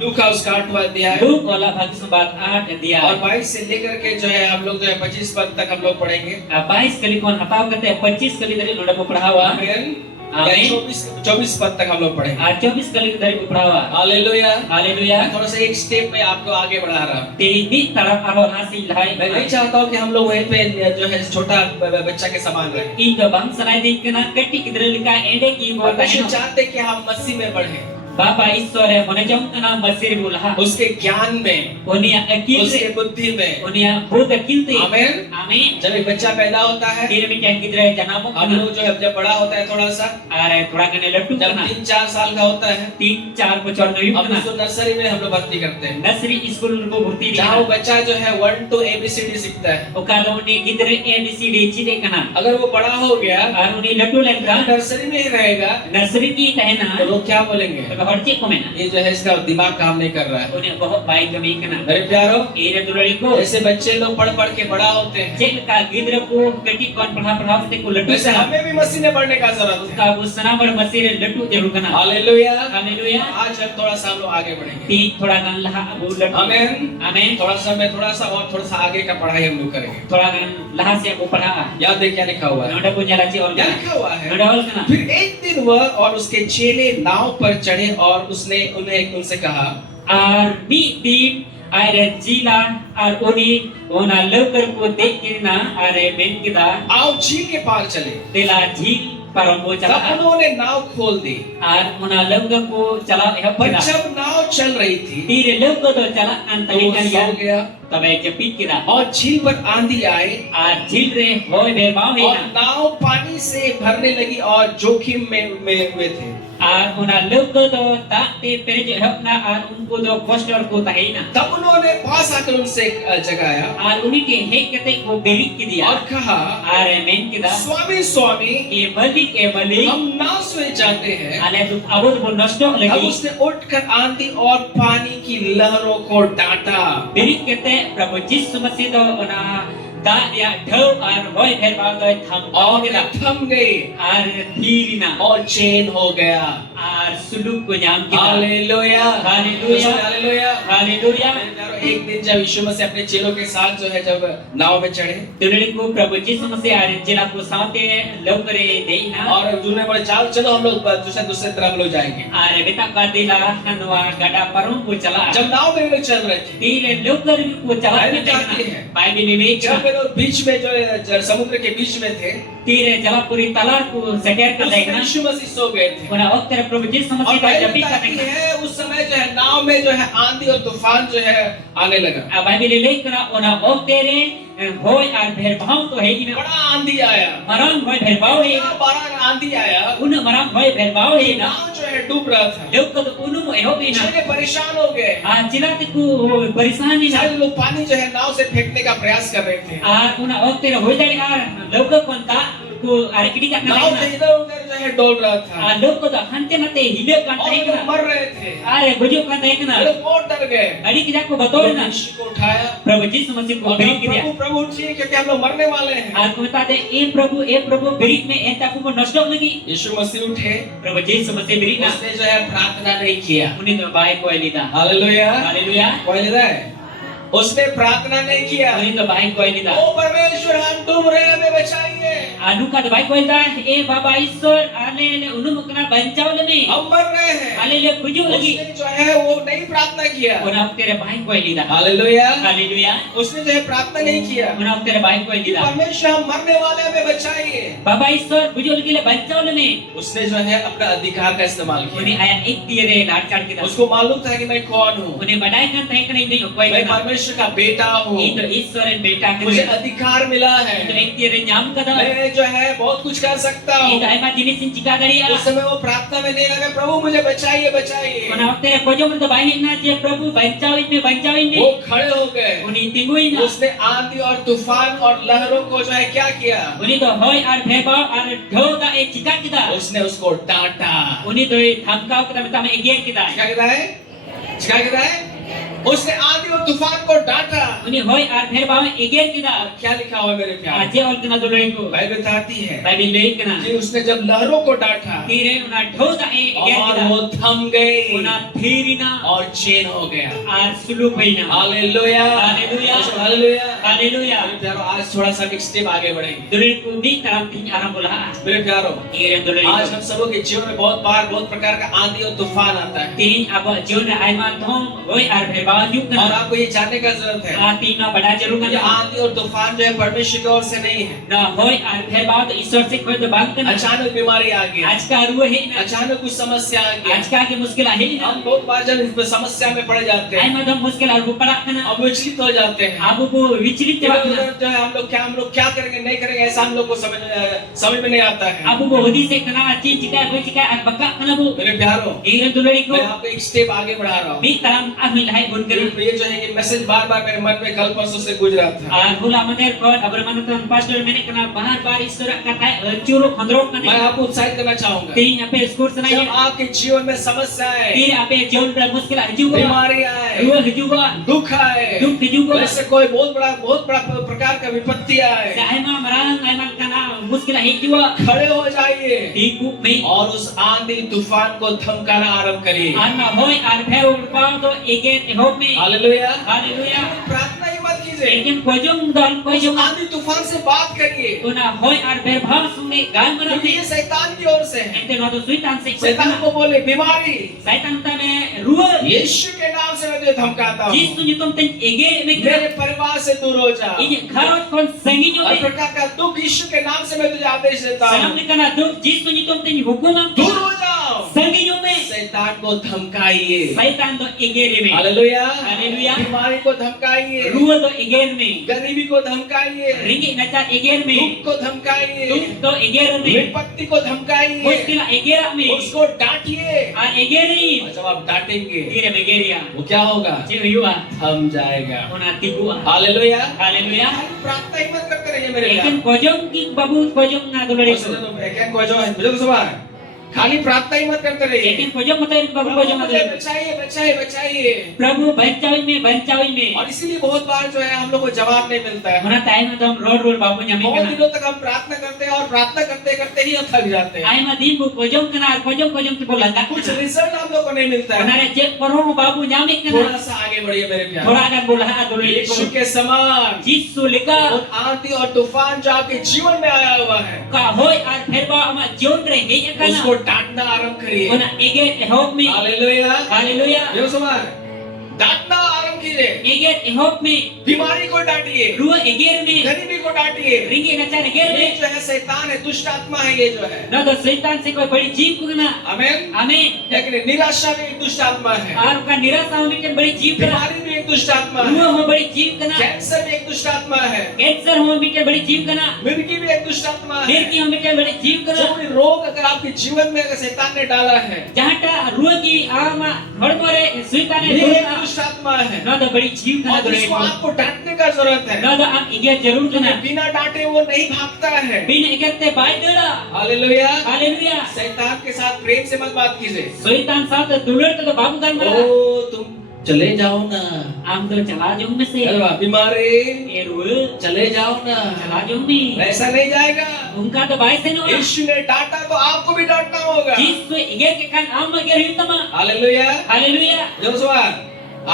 लूका उसका 8वां अध्याय Luke wala bagi samba 8 और अध्याय. 22 से लेकर के जो है हम लोग जो है 25 पद तक हम लोग पढ़ेंगे 22 kali kon hataw kate 25 kali dari noda ko padahawa. आमीन आमीन। 24 पद तक हम लोग पढ़ेंगे 24 kali dari ko padahawa. Hallelujah Haleluya. मैं थोड़ा सा एक स्टेप में आपको आगे बढ़ा रहा हूँ Tinggi taraf arwah hasil मैं नहीं hai. चाहता हूँ कि हम लोग वहीं पे जो है छोटा बच्चा के समान रहे Ika bang sanai di kena ketik kidra lika ende ki bo परमेश्वर tahen. चाहते हैं कि हम मसीह में बढ़े Bapa Isor hone jong kana masir bulha. उसके ज्ञान में Onia akil उसके बुद्धि में Onia buat akil te. आमीन Amin. जब एक बच्चा पैदा होता है Kira mi kan kidra janamo हम kana. लोग जो है जब बड़ा होता है थोड़ा सा Are thoda kane lattu जब kana. 3-4 साल का होता है 3-4 bocor nahi हम kana. उसको नर्सरी में हम लोग भर्ती करते हैं Nasri school ko bhurti di. जहाँ वो बच्चा जो है 1 to ABCD सीखता है Okalo ni kidra ABCD chide kana. अगर वो बड़ा हो गया Aru ni lattu lengka. Nursery में ही रहेगा Nasri ki तो tahena. लोग क्या बोलेंगे Tapi horti ko mena. ये जो है इसका दिमाग काम नहीं कर रहा है Onia bahut baik kami kana. मेरे प्यारों Ira dolari ko. ऐसे बच्चे लोग पढ़ पढ़ के बड़ा होते हैं Cek ka gidra ko ketik kon pernah te ko lattu वैसे kana. हमें भी मसीह में बढ़ने का जरूरत है Ka busana bar masir lattu jarur kana. Hallelujah Haleluya. आज हम थोड़ा सा हम लोग आगे बढ़ेंगे Ti thoda kan laha abu lattu. आमीन Amin. थोड़ा सा और थोड़ा सा आगे का पढ़ाई हम लोग करेंगे Thoda kan laha se aku pada. याद है क्या लिखा हुआ है Noda punya laci or क्या kana. लिखा हुआ है Noda ol kana. फिर एक दिन वह और उसके चेले नाव पर चढ़े और उसने उनसे कहा Ar bi din are jila ar oni ona lokar ko dekina are men kita आओ झील के पार चले tela jil parombo तब chala उन्होंने नाव खोल दी ar ona lokar ko chala ehap पर kita जब नाव चल रही थी tire lokar to chala an तो वो tagikan सो ya गया tabe jepit kita और झील पर आंधी आई ar jil re hoy ber mau और hina नाव पानी से भरने लगी और जोखिम में हुए थे ar ona lokar to tak te perej ehap na ar unko do kostor ko tahina तब उन्होंने पास आकर उनसे जगाया ar uni ke he kete ko berik ki dia और कहा ar men kita Swami Swami e malik हम नाव से जाते हैं ale tu abot bon nosto तब lagi उसने उठकर आंधी और पानी की लहरों को डांटा berik kete Prabhu Yesus Masih do ona da dia dhau ar hoy her ba do tham और kita थम गई ar thirina और चेन हो गया ar suluk ko jam kita hallelujah hallelujah hallelujah haleluya एक दिन जब यीशु मसीह अपने चेलों के साथ जो है जब नाव में चढ़े dunali ko Prabhu Yesus Masih ar jela ko saate lokare deina और उन्होंने बोला चलो हम लोग दूसरे तरफ हम लोग जाएंगे ar beta ka dila hanwa gada parum ko chala जब नाव में लोग चल रहे थे tire lokar ko chala Bible kita कहती है। Bible ni जब वे लोग बीच में जो समुद्र के बीच में थे tire jalapuri talar ko seker ka उस deina यीशु मसीह सो गए थे ona okter Prabhu Yesus और Masih ka Bible japi ka कहती deina है उस समय जो है नाव में जो है आंधी और तूफान जो है आने लगा Bible lay kana ona oktere होय और भेदभाव तो है ही ना बड़ा आंधी आया, मरांग होय भेदभाव है बड़ा बड़ा आंधी आया, उन मरांग होय भेदभाव है ना गांव जो है डूब रहा था, लोग को उनु एहो भी ना चले परेशान हो गए, चिल्लाते को परेशानी ना सारे लोग पानी जो है नाव से फेंकने का प्रयास कर रहे थे, उन वक्त हो जाए लोग को को अरकड़ी का नाव तो इधर उधर जो है डोल रहा था, लोग को तो हंते नते हिले का और लोग मर रहे थे, अरे गुजो का देखना लोग बहुत डर गए, अड़ी की जाको बतौर ना यीशु को उठाया, प्रभु यीशु मसीह को ब्रीक दिया प्रभु प्रभु उठिए क्योंकि हम लोग मरने वाले हैं, को बताते ए प्रभु ब्रीक में एंता को नष्ट होने की यीशु मसीह उठे, प्रभु यीशु मसीह ब्रीक ना उसने जो है प्रार्थना नहीं किया, उन्हें तो भाई को लीदा हालेलुया हालेलुया कोई लेता है, उसने प्रार्थना नहीं किया, उन्हें तो भाई को लीदा ओ परमेश्वर हम डूब रहे हैं हमें बचाइए, अनु का भाई को लीदा ए बाबा ईश्वर आले ने उन्हें मुकना बचाओ ले हम मर रहे हैं, आले ले गुजो लगी उसने जो है वो नहीं प्रार्थना किया, उन्हें तेरे भाई को लीदा हालेलुया हालेलुया उसने जो है प्रार्थना नहीं किया, उन्हें तेरे भाई को लीदा परमेश्वर हम मरने वाले हैं हमें बचाइए, बाबा ईश्वर गुजो लगी ले बचाओ ले उसने जो है अपना अधिकार का इस्तेमाल किया, उन्हें आया एक दिए रे लाड़ चाड़ के उसको मालूम था कि मैं कौन हूँ, उन्हें बढ़ाई कर तय नहीं नहीं कोई मैं ना परमेश्वर का बेटा हूँ, ये तो ईश्वर है बेटा के मुझे अधिकार मिला है, तो एक दिए रे नाम का था मैं जो है बहुत कुछ कर सकता ये हूँ, तो आइमा जिने सिंह चिका गरिया उस समय वो प्रार्थना में नहीं लगा प्रभु मुझे बचाइए बचाइए, उन्हें तेरे कोजो में तो भाई ना जे प्रभु बचाओ इनमें वो खड़े हो गए, उन्हें तिगुई ना उसने आंधी और तूफान और लहरों को जो है क्या किया, उन्हें तो होय और भेबा और ढो का एक चिका किदा उसने उसको डांटा, उन्हें तो धमकाओ के तब में एक किदा क्या कहता है, क्या कहता है, उसने आंधी और तूफान को डांटा, उन्हें होय और भेबा एक किदा क्या लिखा हुआ है मेरे प्यारे, आजे और किना तो लड़को बाइबल बताती है बाइबल लेख ना कि उसने जब लहरों को डांटा तीरे उन्हें ढो का एक और किदा वो थम गई उन्हें थीरिना और चेन हो गया, और Sulu भइना hallelujah hallelujah hallelujah hallelujah मेरे प्यारो आज थोड़ा सा एक स्टेप आगे बढ़ेंगे, दुल्हन को भी तरफ तीन आराम बोला मेरे प्यारो ये दुल्हन आज हम सबों के जीवन में बहुत बार बहुत प्रकार का आंधी और तूफान आता है, तीन अब जीवन आयमा धोम होय और भेबा युक्त और ना आपको ये जानने का जरूरत है आ तीन ना बड़ा जरूर ये ना आंधी और तूफान जो है परमेश्वर की ओर से नहीं है, ना होय और भेबा तो ईश्वर से कोई तो बात करना अचानक बीमारी आ गई, आज का रूह है ना अचानक कुछ समस्या आ गई, आज का के मुश्किल है ना हम बहुत बार जब इस समस्या में पड़ जाते हैं आयमा धोम मुश्किल और पड़ा ना और विचलित हो जाते हैं, अब वो विचलित इधर जवाब उधर जो है हम लोग क्या करेंगे नहीं करेंगे ऐसा हम लोग को समझ में नहीं आता है, अब वो होदी से कना चीज चिका कोई चिका और बक्का कना वो मेरे प्यारो ये दुल्हन को मैं आपको एक स्टेप आगे बढ़ा रहा हूँ, भी तरम अमिल है बुन कर ये जो है ये मैसेज बार बार मेरे मन में कल परसों से गुजरा था, और बोला मदर पर अब्रमन तो पास्टर मैंने कना बार ईश्वर का है चूरो खंदरो मैं कने आपको उत्साहित करना चाहूंगा, तीन यहाँ पे स्कोर सुनाइए जब आपके जीवन में समस्या आए, तीन यहाँ पे जीवन पर मुश्किल हजूगा बीमारी आए, रूह हजूगा दुख आए, दुख हजूगा वैसे कोई बहुत बड़ा प्रकार का विपत्ति आए, आयमा मरांग आयमा कना मुश्किल हजूगा खड़े हो जाइए ठीक में और उस आंधी तूफान को धमकाना आरंभ करिए, आना होय और भय उड़पाओ तो एक होप में हालेलुया हालेलुया प्रार्थना ही मत कीजिए, लेकिन कोजम आंधी तूफान से बात करिए, तो ना होय और भय भाव सुने गाल क्योंकि मरते ये शैतान की ओर से है, एंते ना तो शैतान से शैतान को बोले बीमारी शैतान ता में रूह यीशु के नाम से मैं तुझे धमकाता हूँ, जिस तुझे तुम तन एगे में मेरे परिवार से दूर हो जा, ये घर कौन संगी जो हर है प्रकार का दुख यीशु के नाम से मैं तुझे आदेश देता सलाम हूँ, लिखना दुख जिस तुझे तुम तन हुकुम दूर हो जाओ, संगी जो में शैतान को धमकाइए, शैतान तो एगे में हालेलुया हालेलुया बीमारी को धमकाइए, रूह तो एगे में गरीबी को धमकाइए, रिंगी नचा एगे में दुख को धमकाइए, दुख तो एगे में विपत्ति को धमकाइए, मुश्किल एगे में उसको डांटिए, और एगे नहीं और जब आप डांटेंगे धीरे में गेरिया वो क्या होगा, जी हुआ थम जाएगा, होना तिगुआ हालेलुया हालेलुया प्रार्थना ही मत करते रहिए मेरे लेकिन कोजम की बाबू कोजम ना दुलड़े को खाली प्रार्थना ही मत करते रहिए, लेकिन कोजम मत बाबू प्रभु कोजम मुझे मत बचाइए बचाइए बचाइए, प्रभु बचाई में और इसीलिए बहुत बार जो है हम लोग को जवाब नहीं मिलता है, होना टाइम में तो हम रोड रोड बाबू जमी बहुत करना दिनों तक हम प्रार्थना करते हैं और प्रार्थना करते करते ही हम थक जाते हैं, आई में दिन को कोजम करना कोजम तो बोला था कुछ रिजल्ट हम लोग को नहीं मिलता है, होना चेक करो बाबू जमी करना थोड़ा सा आगे बढ़िए मेरे प्यारे, थोड़ा अगर बोला दुलड़े यीशु को के समान जिसु लिखा उन आंधी और तूफान जो आपके जीवन में आया हुआ है का होय और फिर बा हम जीवन रे हे करना उसको डांटना आरंभ करिए, होना एगे होप में हालेलुया हालेलुया ये सुना डांटना आरंभ कीजिए, एगे होप में बीमारी को डांटिए, रूह एगे में गरीबी को डांटिए, रिंगी नचा एगे ये में जो है शैतान है, दुष्ट आत्मा है ये जो है, ना तो शैतान से कोई बड़ी जीव को ना आमीन, हमें लेकिन निराशा भी एक दुष्ट आत्मा है, और का निराशा होने के बड़ी जीव करा बीमारी भी एक एक दुष्ट आत्मा Ruah है, ho bari jiv kana. Cancer भी एक दुष्ट आत्मा है, Cancer ho mikir bari jiv kana. मिर्गी भी एक दुष्ट आत्मा है। Mirki ho mikir bari jiv जो kana. भी रोग अगर आपके जीवन में अगर शैतान ने डाला है, Jahata ruah ki ama hormore suitane ये एक durna. दुष्ट आत्मा है Na da bari jiv kana और इसको dure. आपको डांटने का जरूरत है। Na da am igia jarur kana. बिना डांटे वो नहीं भागता है। Bin igarte bai dela. Hallelujah. Hallelujah. शैतान के साथ प्रेम से मत बात कीजिए। Suitan saat dulur to babu kan mala. ओ तुम चले जाओ ना, Am to chala jong में से. अरे वाह, बीमारी ये रुआ चले जाओ ना, चला जong में. ऐसा नहीं जाएगा। उनका तो बाई से नो. यीशु ने डांटा तो आपको भी डांटना होगा। जिस तो इगे के kan am iger hitama. Hallelujah. Hallelujah. Joshua,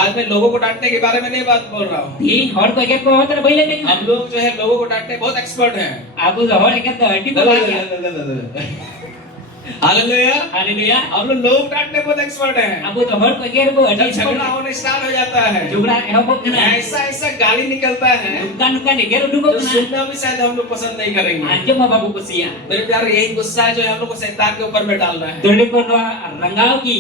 आज मैं लोगों को डांटने के बारे में नहीं बात बोल रहा हूँ। Di hor ko iger ko hotar baile ke. हम लोग जो है लोगों को डांटने बहुत एक्सपर्ट हैं। Abu तो hor iger to hati ko baat. Hallelujah. Hallelujah. हम लोग डांटने बहुत एक्सपर्ट हैं। Abu तो hor ko iger ko जब hati झगड़ा ko. होने स्टार्ट हो जाता है, Jugla ho ko kana. ऐसा ऐसा गाली निकलता है Nukan iger udu ko जो kana. सुनना भी शायद हम लोग पसंद नहीं करेंगे। Anjum ma babu ko siya. मेरे प्यार, यही गुस्सा है जो हम लोग को शैतान के ऊपर में डालना है। Dulur ko no rangau ki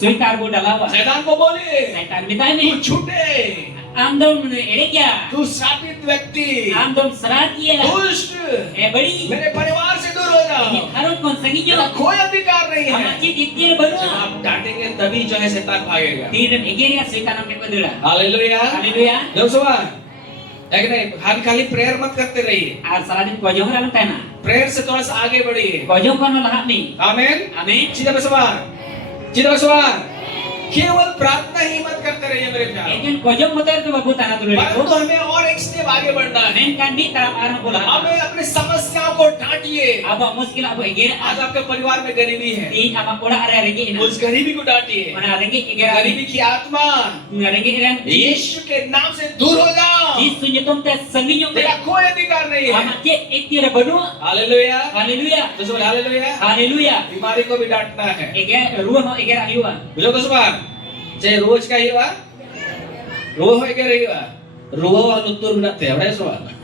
suitar ko dalawa. शैतान को बोलिए, Setan mitai तू me. झूठे, Am dom ere kya. तू श्रापित व्यक्ति, Am dom sarat kiya. दुष्ट, ए बड़ी. मेरे परिवार से दूर हो जाओ। Ini harus kon sangi jo. तेरा कोई अधिकार नहीं है। Amachi ditir baru. जब आप डांटेंगे तभी जो है शैतान भागेगा। Tidak egeria setan am ko dula. Hallelujah. Hallelujah. Joshua, एक नहीं, खाली खाली प्रेयर मत करते रहिए। Ar saladin ko jong ram tana. Prayer से थोड़ा सा आगे बढ़िए। Ko jong kon lahat ni. आमीन। Amin. चिता बसवार, चिता बसवार, केवल प्रार्थना ही मत करते रहिए मेरे प्यार। Ejen ko jong motor ko babu tana dulu परंतु ko. हमें और एक स्टेप आगे बढ़ना है। Men kan di taraf arah bola. हमें अपनी समस्याओं को डांटिए। Aba muskil abu eger. आज आपके परिवार में गरीबी है, Di ama kola ara rengi ina. उस गरीबी को डांटिए। Mana rengi eger. गरीबी की आत्मा Rengi iran. यीशु के नाम से दूर हो जाओ। Di sunyitum te sangi jong. तेरा कोई अधिकार नहीं है। Amachi etir baru. Hallelujah. Hallelujah. तो सुबह हालेलुया। Hallelujah. बीमारी को भी डांटना है। Eger ruah no eger ayuwa. बुझो तो सुबह चाहे रोज का ही हुआ, रोह है क्या रही हुआ, रोह और उत्तर गुनाते हैं, बड़े सुबह।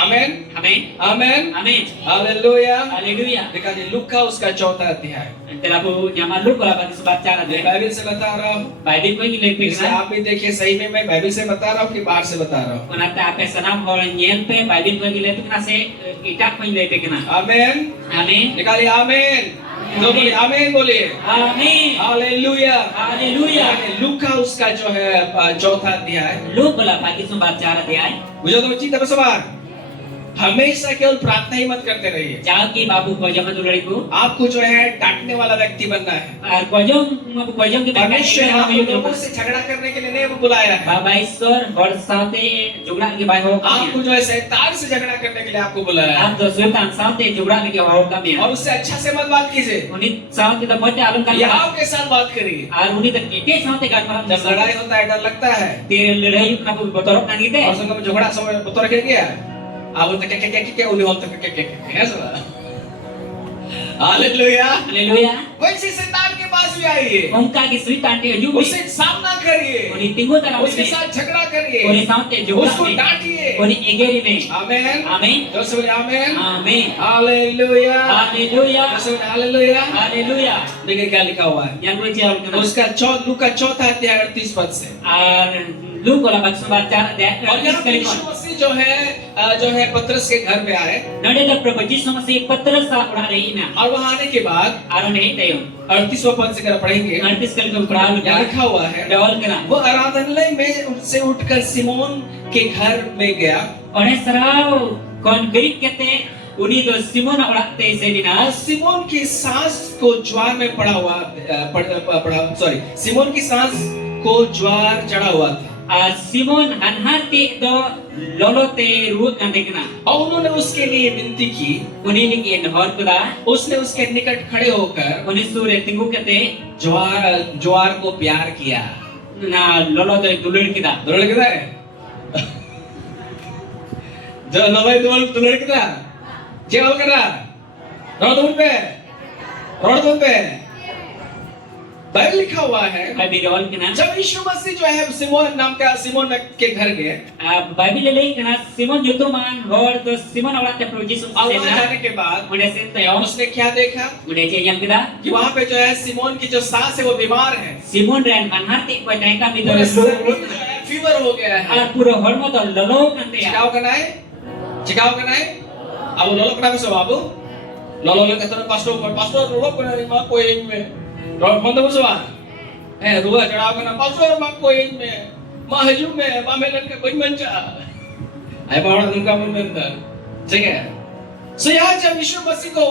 आमेन, Amin. आमेन, Amin. हालेलुया। Hallelujah. देखा जी लुका उसका चौथा अध्याय। Telah bu nyaman lu kalau bagi sebat cara मैं deh. बाइबल से बता रहा हूँ, Bible ko gilid इसलिए pigna. आप भी देखिए, सही में मैं बाइबल से बता रहा हूँ कि बाहर से बता रहा हूँ। Kunata ape sanam orang nyen pe Bible ko gilid pigna se itak ko gilid pigna. आमेन, Amin. निकालिए आमेन, तो बोलिए आमेन, बोलिए Amin. हालेलुया। Hallelujah. लुका उसका जो है चौथा अध्याय। Lu pula bagi sebat cara deh ay. बुझो तो बच्ची तब सवार, हमेशा केवल प्रार्थना ही मत करते रहिए। Jauh ki babu ko jangan dulu ibu. आपको जो है डांटने वाला व्यक्ति बनना है। Ar ko jong kita परमेश्वर kan आपको लोगों से झगड़ा करने के लिए नहीं बुलाया है। Baba Isor hor saute jugla ki bai ho आपको kami. जो है शैतान से झगड़ा करने के लिए आपको बुलाया है। Am to sultan saute jugla ki ho kami. और उससे अच्छा से मत बात कीजिए, Uni saute kita mote alun kan. यहाँ के साथ बात करिए। Ar uni tak kite saute kan malam जब लड़ाई होता है डर लगता है, Tir lehai na bu botorok nan और kita. संग में झगड़ा समय बतौर के गया, आप बोलते क्या उन्हें बोलते क्या ऐसा। हालेलुया। Hallelujah. वैसे शैतान के पास भी आइए, Ongka ki sui tante jubi. उससे सामना करिए, Uni tinggu dalam उसके ini. साथ झगड़ा करिए, Uni saute jugla उसको ni. डांटिए। Uni egeri ni. आमेन, Amin. जो बोले आमेन, Amin. Hallelujah, Hallelujah. जो बोले हालेलुया। Hallelujah. देखिए क्या लिखा हुआ है, Yang gue jawab kena. उसका लूका चौथा अध्याय 38 पद से। Ar lu kalau bagi sebat cara deh. और यहाँ पे यीशु मसीह जो है पतरस के घर में आए, Nade da प्रभु sama si Petrus sa orang ini. और वहाँ आने के बाद Aron ini tayo. 38वां पद से अगर पढ़ेंगे, Artis kali ko perahu यहाँ ya. लिखा हुआ है, Dawal kena. वो आराधनालय में से उठकर सिमोन के घर में गया Oleh serau konkret kete uni do Simon orang te और sedina. सिमोन की सांस को ज्वार में सिमोन की सांस को ज्वार चढ़ा हुआ था Simon hanhati do lolote ruut kan dekna. और उन्होंने उसके लिए विनती की। Uni ni kian hor kuda. उसने उसके निकट खड़े होकर Uni sure tinggu kete ज्वार को प्यार किया। na lolote dulur kita. दुलड़ कितना है? जो नवाई दुलड़ कितना? जेवल करा? रोड पे बाइबल लिखा हुआ है, Bible dawal kena. जब यीशु मसीह जो है सिमोन के घर गए, Bible lelai kena Simon jutuman hor do Simon orang te Prof Jesus और वहाँ sedina. जाने के बाद Uni sen tayo. उसने क्या देखा Uni yang kita. कि वहाँ पे जो है सिमोन की जो सांस है वो बीमार है, Simon ran hanhati ko tayo kami do. पूरे शरीर जो है फीवर हो गया है। Ar pura hormo to lolo kan dia. Cikaw ka na eh? Cikaw ka na eh? Abo lolo kenapa so abu? Lolo le kata pastor lolo ko na ma ko ing me. Ro manda mo so ruwa chadaw ka na pastor ma ko ing me. Ma haju me ma melan ka koई mancha. Ay pa orang उनका मन में था। ठीक है? So यहाँ जब यीशु मसीह को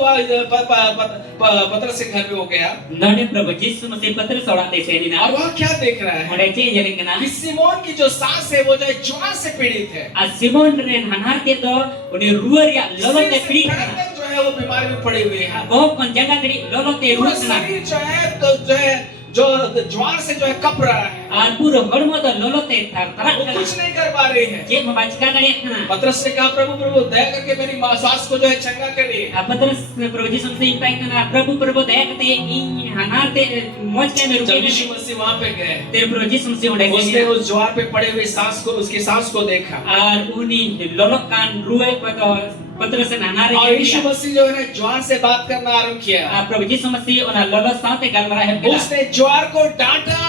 पतरस के घर में हो गया Nane Prabhu Yesus Masih Petrus orang desa ini और na. वहाँ क्या देख रहा है Ada ciri jadi kena. कि सिमोन की जो सास है वो जो है ज्वार से पीड़ित है A Simon ren hanar ke to uni ruar ya lolo te सिर pidi से kena. धड़कन जो है वो बीमारी में पड़ी हुई है Ko kon jaga tadi lolo te पूरा ruar kena. शरीर जो है जो ज्वार से जो है कप रहा है Ar pura hormo to lolo te tarak वो kena. कुछ नहीं कर पा रही है Je membaca tadi kena. पतरस ने कहा प्रभु प्रभु दया करके मेरी माँ सास को जो है चंगा करिए A Petrus Prabhu Yesus Masih impai kena. Prabhu daya kate in hanar te moj ke meru जब ke. यीशु मसीह वहाँ पे गए Te Prabhu Yesus Masih udah उसने sini. उस ज्वार पे पड़े हुए सांस को उसकी सांस को देखा Ar uni lolo kan ruai pada Petrus hanar और ke. यीशु मसीह जो है ज्वार से बात करना आरंभ किया A Prabhu Yesus Masih una lolo saute galmara heb kena. उसने ज्वार को डांटा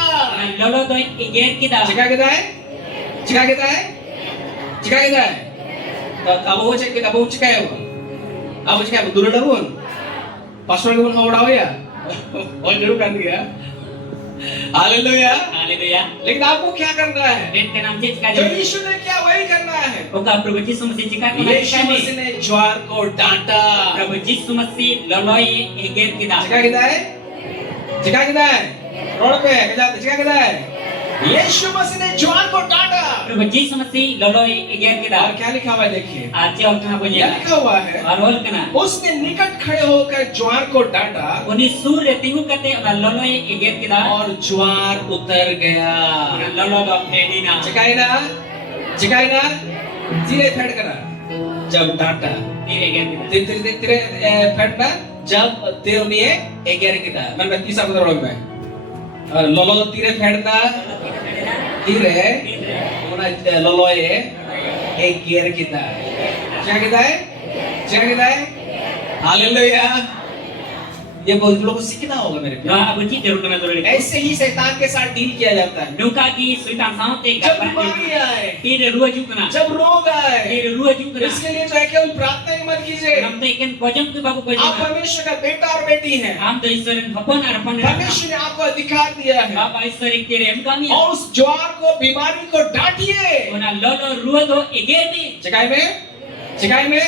Lolo to iger kita. चिका कहता है चिका कहता है चिका कहता है तो अब वो चिका अब वो चिका है वो अब वो चिका है दूर लगून पास्टर को बोल उड़ाओ या और जरूर कर दिया हालेलुया Haleluya. लेकिन आपको क्या करना है Dan ke nam cik जो sekali. यीशु ने किया वही करना है Oka Prabhu Yesus Masih jika यीशु kita मसीह ने ज्वार को डांटा Prabhu Yesus Masih loloi iger kita. चिका कहता है चिका कहता है रोड पे चिका कहता है यीशु मसीह ने ज्वार को डांटा Prabhu Yesus Masih loloi iger और kita. क्या लिखा हुआ है देखिए Aci kena क्या punya. लिखा हुआ है Arwol kena. उसने निकट खड़े होकर ज्वार को डांटा Uni sur tinggu kate ona loloi iger kita. और ज्वार उतर गया Ona lolo do pedina. चिकाई ना धीरे फटकना जब डांटा Dire iger kita. धीरे फटना जब तेरे में एगेर किता मैं तीसरा बता रहा हूँ मैं लोलो धीरे फटना धीरे उन्हें लोलो ये एगेर किता क्या कहता है हालेलुया ये बहुत लोगों को सीखना होगा मेरे No प्यारे abu cik terus kena turun. ऐसे ही शैतान के साथ डील किया जाता है Nuka ki suitan saute जब बीमारी आए Dire ruwa juk kena. जब रोग आए Dire ruwa juk kena. इसके लिए जो है केवल प्रार्थना ही मत कीजिए Nam te ikan pojam tu babu आप pojam. परमेश्वर का बेटा और बेटी हैं Am to ईश्वरन हपन अर्पण परमेश्वर ने आपको अधिकार दिया है Bapa ईश्वर एक तेरे हम kami. और उस ज्वार को बीमारी को डांटिए Ona lolo ruwa do iger ni. चिकाई में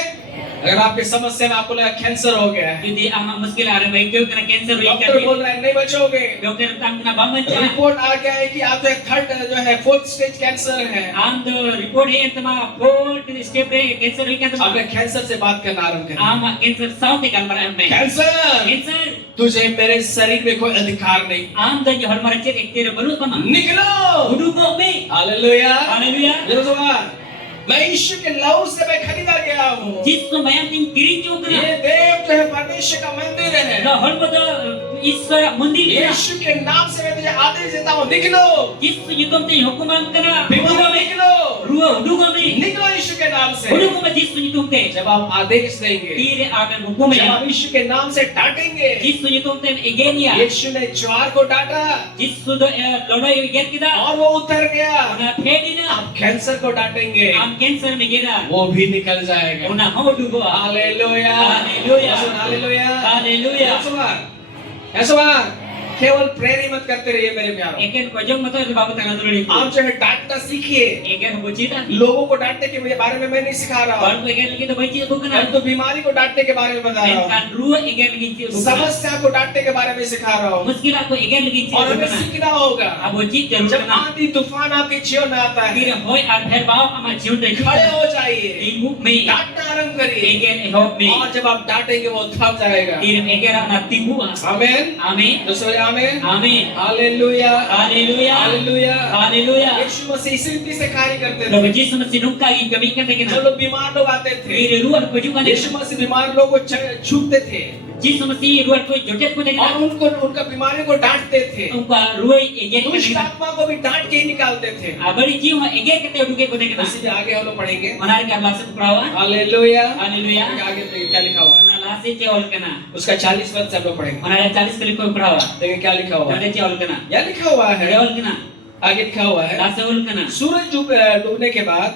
अगर आपकी समस्या में आपको लगा कैंसर हो गया है Jadi ama muskil ada baik kau kena cancer baik doctor kau. बोल रहा है नहीं बचोगे Dokter tam kena bangun cah. Report आ गया है कि आप जो है थर्ड जो है फोर्थ स्टेज कैंसर है Am to report hai tama fourth step re cancer hai kya आपने tama. कैंसर से बात करना आरंभ करें Ama cancer saute kalmar am mein. Cancer Cancer. तुझे मेरे शरीर में कोई अधिकार नहीं Am to je hormar cek ek tere baru kama. निकलो Udu ko me. Hallelujah Haleluya. जरा सुना मैं यीशु के लहू से मैं खरीदा गया हूँ Jisu mayam ting kiri cuk ये kena. देव जो है परमेश्वर का मंदिर है No hormar do ईश्वर मंदिर kena. यीशु के नाम से मैं तुझे आदेश देता हूँ निकलो Jisu yukum te hukuman kena. बीमार निकलो Ruwa udu ko me. निकलो यीशु के नाम से Udu ko me jisu yukum te. जब आप आदेश देंगे Tire akan hukum जब ya. आप यीशु के नाम से डांटेंगे Jisu yukum te egenia. यीशु ने ज्वार को डांटा Jisu do loloi iger kita. और वो उतर गया Ona pedina. आप कैंसर को डांटेंगे Am cancer me gira. वो भी निकल जाएगा Ona haudu ko. Hallelujah hallelujah. Hallelujah Haleluya. ऐसा केवल प्रेयर ही मत करते रहिए मेरे प्यारों Eken pojong mato babu tengah turun itu. आप जो है डांटना सीखिए Eken bucita. लोगों को डांटने के बारे में मैं नहीं सिखा रहा हूँ Baru egen lagi to baca tu मैं kena. तो बीमारी को डांटने के बारे में बता रहा हूँ Kan ruwa egen lagi tu. समस्या को डांटने के बारे में सिखा रहा हूँ Muskil aku egen lagi tu और हमें kena. सीखना होगा Abu cik terus जब kena. आंधी तूफान आपके जीवन में आता है Tire hoi ar her bau ama jiun de. खड़े हो जाइए Tinggu me. डांटना आरंभ करिए Egen hop me. और जब आप डांटेंगे वो थम जाएगा Tire egen na tinggu. आमीन Amin. दोस्तों आमीन Amin. Hallelujah Haleluya. Hallelujah Haleluya. यीशु मसीह इसी रीति से कार्य करते थे Prabhu Yesus Masih nungka in kami kata जो kena. लोग बीमार लोग आते थे Tire ruwa ko juga यीशु मसीह बीमार लोग को छूते थे Yesus Masih ruwa ko jotet ko और kena. उनको उनका बीमारी को डांटते थे Ungka ruwa egen दुष्ट kena. आत्मा को भी डांट के ही निकालते थे Abadi jiwa egen kata uduke ko kena. इसीलिए आगे हम लोग पढ़ेंगे Menarik ke bahasa perawan. Hallelujah Haleluya. आगे क्या लिखा हुआ है Mana lasi cewol kena. उसका 40 पद से हम लोग पढ़ेंगे Mana ada 40 kali ko perawan. देखिए क्या लिखा हुआ है Ada cewol kena. क्या लिखा हुआ है Cewol kena. आगे लिखा हुआ है Dasaul kana. सूरज डूबने के बाद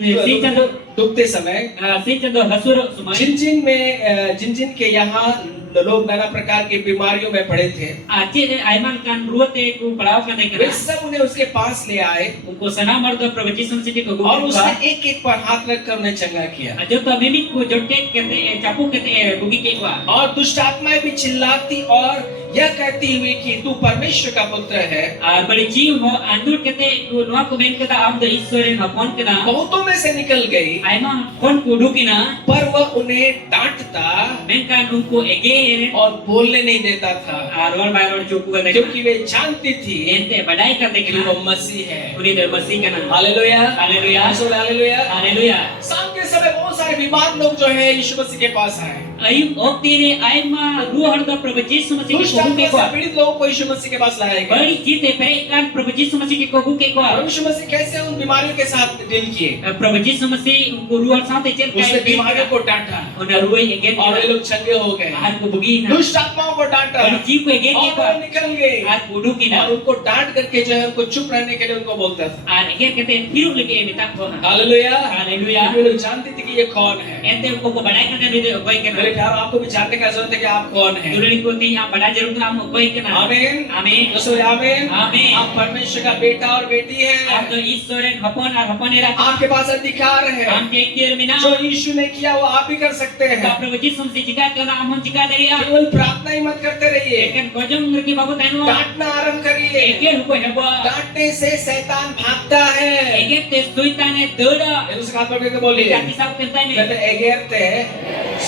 Si chando डूबते समय si chando hasuro sumai. जिन जिन के यहाँ लोग नाना प्रकार की बीमारियों में पड़े थे Aci aiman kan ruate ku padaw kan वे kana. सब उन्हें उसके पास ले आए Unko sana mardo Prabhu Samsi ke ko और gugu उसने ka. एक एक पर हाथ रखकर उन्हें चंगा किया Ajo to mimik ku jotte kete chapu kete bugi ke kwa. और दुष्ट आत्माएं भी चिल्लाती और यह कहती हुई कि तू परमेश्वर का पुत्र है Ar bali jiu mo andur kete ku noa ku ben kata am do Iswarin hapon kana. बहुतों में से निकल गई Aiman kon ku dukina. पर वह उन्हें डांटता Menkan unko ege और बोलने नहीं देता था arwar bayar cukup kan. क्योंकि वे जानती थी Ente badai kate कि kana. वो मसीह है Uni der masih kana. Hallelujah Haleluya. Hallelujah Haleluya. शाम के समय बहुत सारे बीमार लोग जो है यीशु मसीह के पास आए Ayub oktire aima ruh harda Prabhu Yesus Masih ke दुष्ट kohu आत्मा ke से kwa. पीड़ित लोगों को यीशु मसीह के पास लाया गया Bari jite perekan Prabhu Yesus Masih ke kohu ke kwa. यीशु मसीह कैसे उन बीमारियों के साथ डील किए Prabhu Yesus Masih unko ruh sate chen उसने kai बीमारियों को डांटा Ona ruh ege और वे लोग चंगे हो गए ar ko bugi na. दुष्ट आत्माओं को डांटा Bari jiu ko ege ke और kwa. वो निकल गए Ar kudu और kina. उनको डांट करके जो है उनको चुप रहने के लिए उनको बोलता था Ar ege kete hiru lagi minta ko. Hallelujah Haleluya. वे लोग जानते थे कि ये कौन है Ente unko ko badai kana ni de koi मेरे kana. प्यार आपको भी जानने का जरूरत है कि आप कौन हैं Dulu ko ti am badai jarur kana am koi kana. आमीन Amin. दोस्तों आमीन आमीन। आप परमेश्वर का बेटा और बेटी Am हैं to Iswarin hapon ar hapon era. आपके पास अधिकार है Am ke kier mina. जो यीशु ने किया वो आप भी कर सकते हैं Prabhu Yesus Masih jika kana am jika dari ya. केवल प्रार्थना ही मत करते रहिए Eken kojong ngerti babu tanu. डांटना आरंभ करिए Eke ruko heba. डांटने से शैतान भागता है Eke te suitane doda. ये उसका हाथ पकड़ के बोलिए Kaki sak tentai me. कहते एगेरते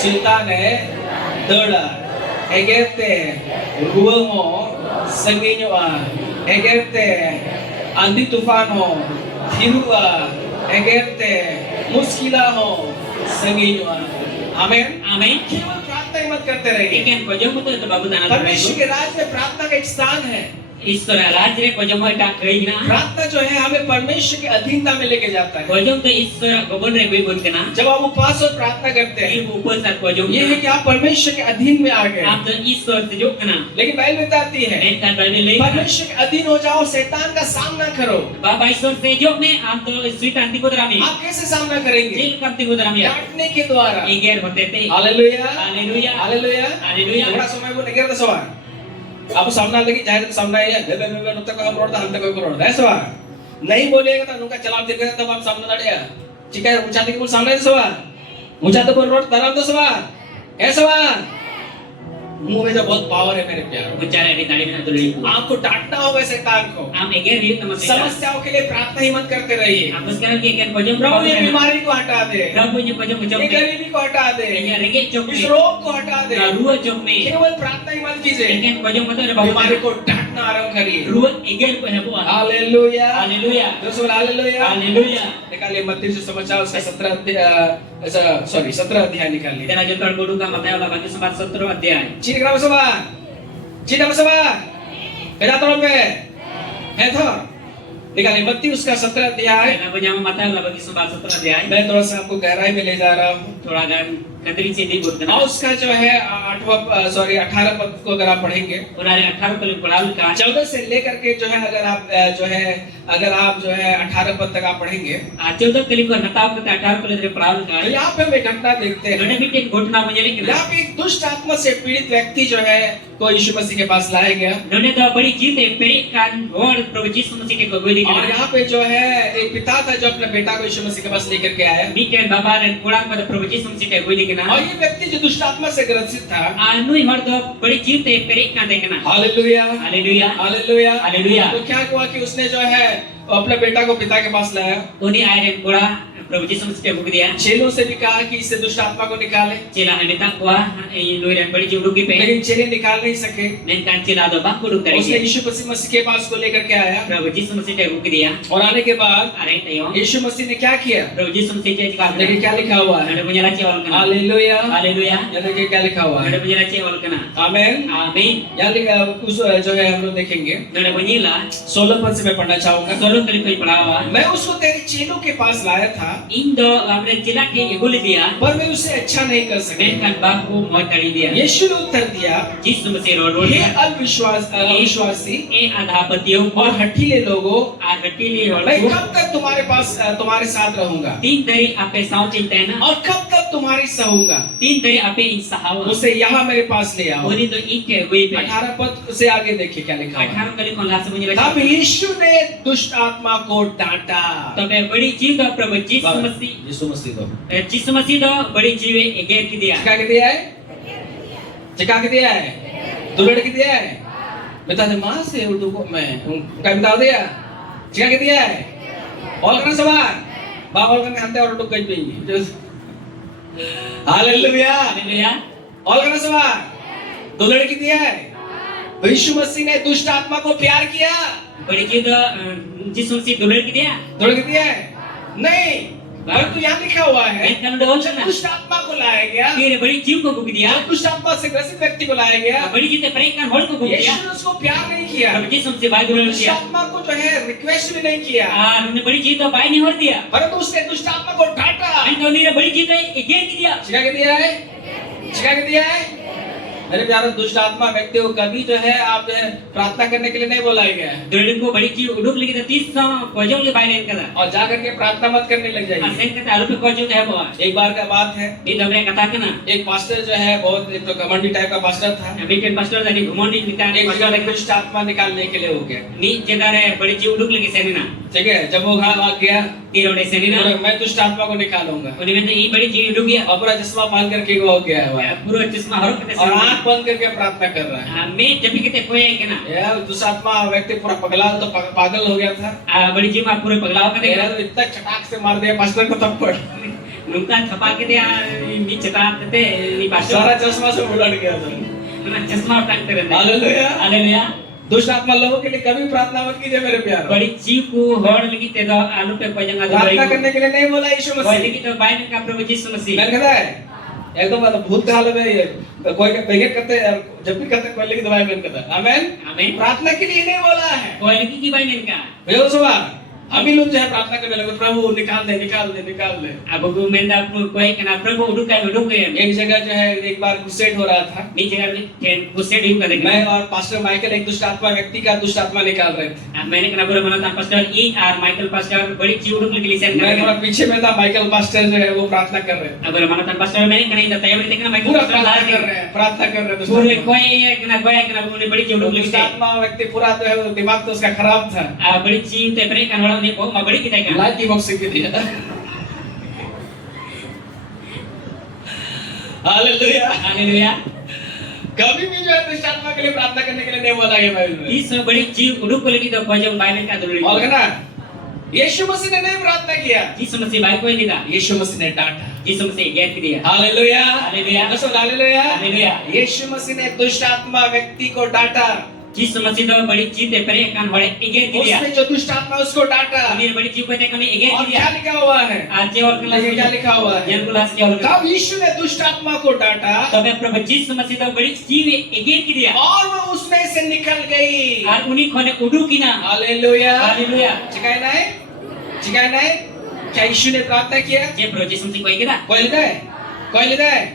सुल्तान है दौड़ा एगेरते रुआ हो संगीनो आ एगेरते आंधी तूफान हो थिरुआ एगेरते मुश्किला हो संगीनो आ आमीन Amin. केवल प्रार्थना ही मत करते रहिए Eken kojong itu babu tanu. परमेश्वर के राज में प्रार्थना का एक स्थान है Iswar raj re kojong eta kai na. प्रार्थना जो है हमें परमेश्वर की अधीनता में लेके जाता है Kojong to Iswar gobon re goi bon kana. जब आप उपवास और प्रार्थना करते हैं Ibu upos ar kojong. ये है कि आप परमेश्वर के अधीन में आ गए Am to Iswar se jok kana. लेकिन बाइबल बताती है Enten bani le. परमेश्वर के अधीन हो जाओ शैतान का सामना करो Baba Iswar se jok me am to suitan ti kodrami. आप कैसे सामना करेंगे Jil kam ti kodrami ya. डांटने के द्वारा Eger hote te. Hallelujah Haleluya. Hallelujah Haleluya. थोड़ा समय को निकल दसवा आप सामना लगी जाए तो सामना है बे नुत्ता को हम रोड हम तक को रोड ऐसा नहीं बोलेगा तो नुका चलाव देगा तब आप सामने लड़ेगा ठीक है ऊंचा के बोल सामने दसवा ऊंचा तो बोल रोड तरफ दसवा ऐसा मुंह में जो बहुत पावर है मेरे प्यार Bicara di tadi mina tuli. आपको डांटना होगा शैतान को Am eger ri teman saya. समस्याओं के लिए प्रार्थना ही मत करते रहिए Aku sekarang ke eken kojong प्रभु ये kana. बीमारी को हटा दे Prabu nya kojong ये jok me. गरीबी को हटा दे Enya rege jok इस me. रोग को हटा दे Rua jok me. केवल प्रार्थना ही मत कीजिए Eken kojong mata ada babu बीमारी tanu. को डांटना आरंभ करिए Rua eger ko hebo. Hallelujah Haleluya. दोस्तों हालेलुया Haleluya. निकालिए मत्ती से समाचार उसका 17 अध्याय निकालिए Kita lanjutkan kudu ka Matayo 18 अध्याय. चीनी ग्राम सभा चीनी सभा बेटा तोड़ पे है तो निकालिए मत्ती उसका 17 अध्याय Kita punya Matayo 18 अध्याय. मैं थोड़ा सा आपको गहराई में ले जा रहा हूँ Thora gan kadri sini और buat उसका जो है 18 पद को अगर आप पढ़ेंगे Unari 18 kali pulaul ka. 14 से लेकर के जो है अगर आप जो है 18 पद तक आप पढ़ेंगे 14 kali ko nataw kita 18 kali dari pulaul ka. तो यहाँ पे हम एक घटना देखते हैं Gana bitin घटना मुझे लिखना. यहाँ पे एक दुष्ट आत्मा से पीड़ित व्यक्ति जो है को यीशु मसीह के पास लाया गया None to bari jite perikan और प्रभु यीशु मसीह के को गोदी और के. यहाँ पे जो है एक पिता था जो अपने बेटा को यीशु मसीह के पास लेकर के आया Bikin baba dan pulang pada प्रभु यीशु मसीह के गोदी के ना. और ये व्यक्ति जो दुष्ट आत्मा से ग्रसित था Anu hor to bari jite perikan देखना. Hallelujah Haleluya. Hallelujah Haleluya. तो क्या हुआ कि उसने जो है अपने बेटा को पिता के पास लाया Uni ayat pula प्रभु यीशु मसीह के बुक दिया. चेलों से भी कहा कि इससे दुष्ट आत्मा को निकाले Cila hanita kuah nuiran bari juduk ki pe. लेकिन चेले निकाल नहीं सके Men kan cila do bak kuduk dari उसने dia. यीशु मसीह के पास को लेकर के आया प्रभु यीशु मसीह के बुक दिया. और आने के बाद Are tayo. यीशु मसीह ने क्या किया प्रभु यीशु मसीह के jika देखिए क्या लिखा हुआ है ada punya raci awal kena. Hallelujah Haleluya. यहाँ देखिए क्या लिखा हुआ Ada है punya raci awal kena. आमीन Amin. यहाँ लिखा उस जो है हम लोग देखेंगे Ada bunyi lah. 16 पद से मैं पढ़ना चाहूंगा Solo kali kau pelawa. मैं उसको तेरे चेलों के पास लाया था इन दो हमने चिला के एगुल दिया पर वे उसे अच्छा नहीं कर सके। मेनखान बाप को मौत कर दिया। यीशु ने उत्तर दिया, यीशु मसीह रो हे दिया अविश्वासी ए आधापतियों और हठीले लोगों, आ हटीली मैं और कब तक तुम्हारे साथ रहूंगा तीन दरी आपे साव चिंता है ना और कब तक तुम्हारी सहूंगा। तीन दरी आपे इंसाव उसे यहाँ मेरे पास ले आओ। ओनी तो ई के हुई पे 18 पद से आगे देखिए क्या लिखा है। 18 कली को लास्ट मुझे तब यीशु ने दुष्ट आत्मा को डांटा। तबे बड़ी चीज तो प्रभु यीशु मसीह तो बड़ी चीज एगेर की दिया चिका के दिया है, चिका के दिया है, दुलड़ के दिया है। बता दे माँ से उर्दू को मैं क्या बता दिया, चिका के दिया है। और करना सवाल बाबा करने हंते और उर्दू कहीं पे हालेलुया हालेलुया। और करना सवाल दुलड़ के दिया है। यीशु मसीह ने दुष्ट आत्मा को प्यार किया। बड़ी चीज तो यीशु मसीह दुलड़ की दिया दुलड़ के दिया है नहीं, परंतु यहाँ लिखा हुआ है दुष्ट आत्मा को लाया गया, फिर बड़ी चीज को बुक दिया दुष्ट आत्मा से ग्रसित व्यक्ति को लाया गया। बड़ी चीज तो परेशान होल को बुक दिया। यीशु ने उसको प्यार नहीं किया, प्रभु यीशु मसीह भाई दुलड़ दुष्ट दिया आत्मा को जो है रिक्वेस्ट भी नहीं किया, और उन्हें बड़ी चीज तो भाई नहीं होड़ दिया परंतु उसने दुष्ट आत्मा को डांटा। मैं तो नहीं बड़ी चीज तो एगेर की दिया चिका के दिया है, चिका के दिया है। मेरे प्यारे दुष्ट आत्मा व्यक्ति को कभी जो है आप जो है प्रार्थना करने के लिए नहीं बुलाया गया है दुलड़ को बड़ी चीज उड़ुक लगी तो 30 कोजों के बाहर इनका और जा करके प्रार्थना मत करने लग जाइए। असें के आलू पे कोजों है वो एक बार का बात है, ये दबरे कथा के ना एक पास्टर जो है बहुत एक तो कमांडी टाइप का पास्टर था। अभी के पास्टर जानी घुमोंडी निकाल एक पास्टर जगह लगे दुष्ट आत्मा निकालने के लिए हो गया, नी जेदारे बड़ी चीज उड़ुक लगी सेना ठीक है। जब वो वहां गया तीरोड़े सेना मैं दुष्ट आत्मा को निकालूंगा उन्हें में तो ये बड़ी चीज उड़ुक गया और पूरा चश्मा बांध करके वो हो गया है वहाँ। पूरा चश्मा हरो पे और आंख बंद करके प्रार्थना कर रहा है। मैं जब भी कहते कोई है कि ना यार दुष्ट आत्मा व्यक्ति पूरा पगला तो पागल हो गया था। बड़ी चीज में पूरे पगलाव कर यार तो इतना चटाक से मार दिया पास्टर को थप्पड़, नुका छपा के दिया नी चटा देते नी पास्टर सारा चश्मा से उलट गया था। ना चश्मा उतार कर दे हालेलुया हालेलुया। दुष्ट आत्मा लोगों के लिए कभी प्रार्थना मत कीजिए मेरे प्यार। बड़ी चीज को होड़ लगी ते दो आलू पे कोजंगा प्रार्थना करने के लिए नहीं बोला यीशु कोई मसीह। लगी तो बाइबल का प्रभु यीशु मसीह मैंने कहा है एकदम मतलब भूत हाल में ये कोई का बेगे करते जब भी करते कोई लगी दवाई में करता। आमीन आमीन। प्रार्थना के लिए नहीं बोला है। कोई लगी की बाइबल का भैया सुबह अभी लोग जो है प्रार्थना करने लगे प्रभु निकाल दे निकाल दे निकाल दे। अब गुमेंदा कोई के ना प्रभु उड़ुक गए एक जगह जो है एक बार क्रूसेड हो रहा था, नी जगह में गुस्से डी कर मैं और पास्टर माइकल एक दुष्ट आत्मा व्यक्ति का दुष्ट आत्मा निकाल रहे थे। मैंने कहा बोले मना था पास्टर ई और माइकल पास्टर बड़ी चीज उड़ुक लगी लिसन मैं थोड़ा पीछे में था, माइकल पास्टर जो है वो प्रार्थना कर रहे थे। अब मना था पास्टर मैंने कहीं था तैयारी देखना माइकल पूरा पास्टर प्रार्थना कर ला रहे हैं, प्रार्थना कर रहे थे। पूरे कोई के ना बोले बड़ी चीज उड़ुक दुष्ट लगी आत्मा व्यक्ति पूरा जो है दिमाग तो उसका खराब था। बड़ी चीज ते परे का वाला ने को बड़ी की था लाइट की बॉक्स के दिया। Hallelujah hallelujah. कभी भी जो है दुष्ट आत्मा के लिए प्रार्थना करने के लिए नहीं बोला गया बाइबल में। इस बड़ी चीज उड़ुक लगी तो कोई बाइबल का दुलड़ी और ना यीशु मसीह ने नहीं प्रार्थना किया, यीशु मसीह भाई कोई नहीं था, यीशु मसीह ने डांटा। यीशु मसीह गैर की दिया। Hallelujah hallelujah hallelujah hallelujah. यीशु मसीह ने दुष्ट आत्मा व्यक्ति को डांटा। यीशु मसीह तो बड़ी चीज ते परे कान होड़े एगेर की दिया। उसने जो दुष्ट आत्मा उसको डांटा। अमीर बड़ी चीज को ते कने एगेर और की क्या दिया। लिखा हुआ है? आज और क्लास क्या लिखा हुआ है? जन क्लास के और तब यीशु ने दुष्ट आत्मा को डांटा तबे प्रभु यीशु मसीह तो बड़ी चीज एगेर की दिया और वो उसमें से निकल गई। और उन्हीं खोने उड़ू की ना। Hallelujah hallelujah. चिकाई नहीं चिकाई नहीं। क्या यीशु ने प्रार्थना किया? जे प्रभु यीशु मसीह कोई किया कोई लिखा है? कोई लिखा है?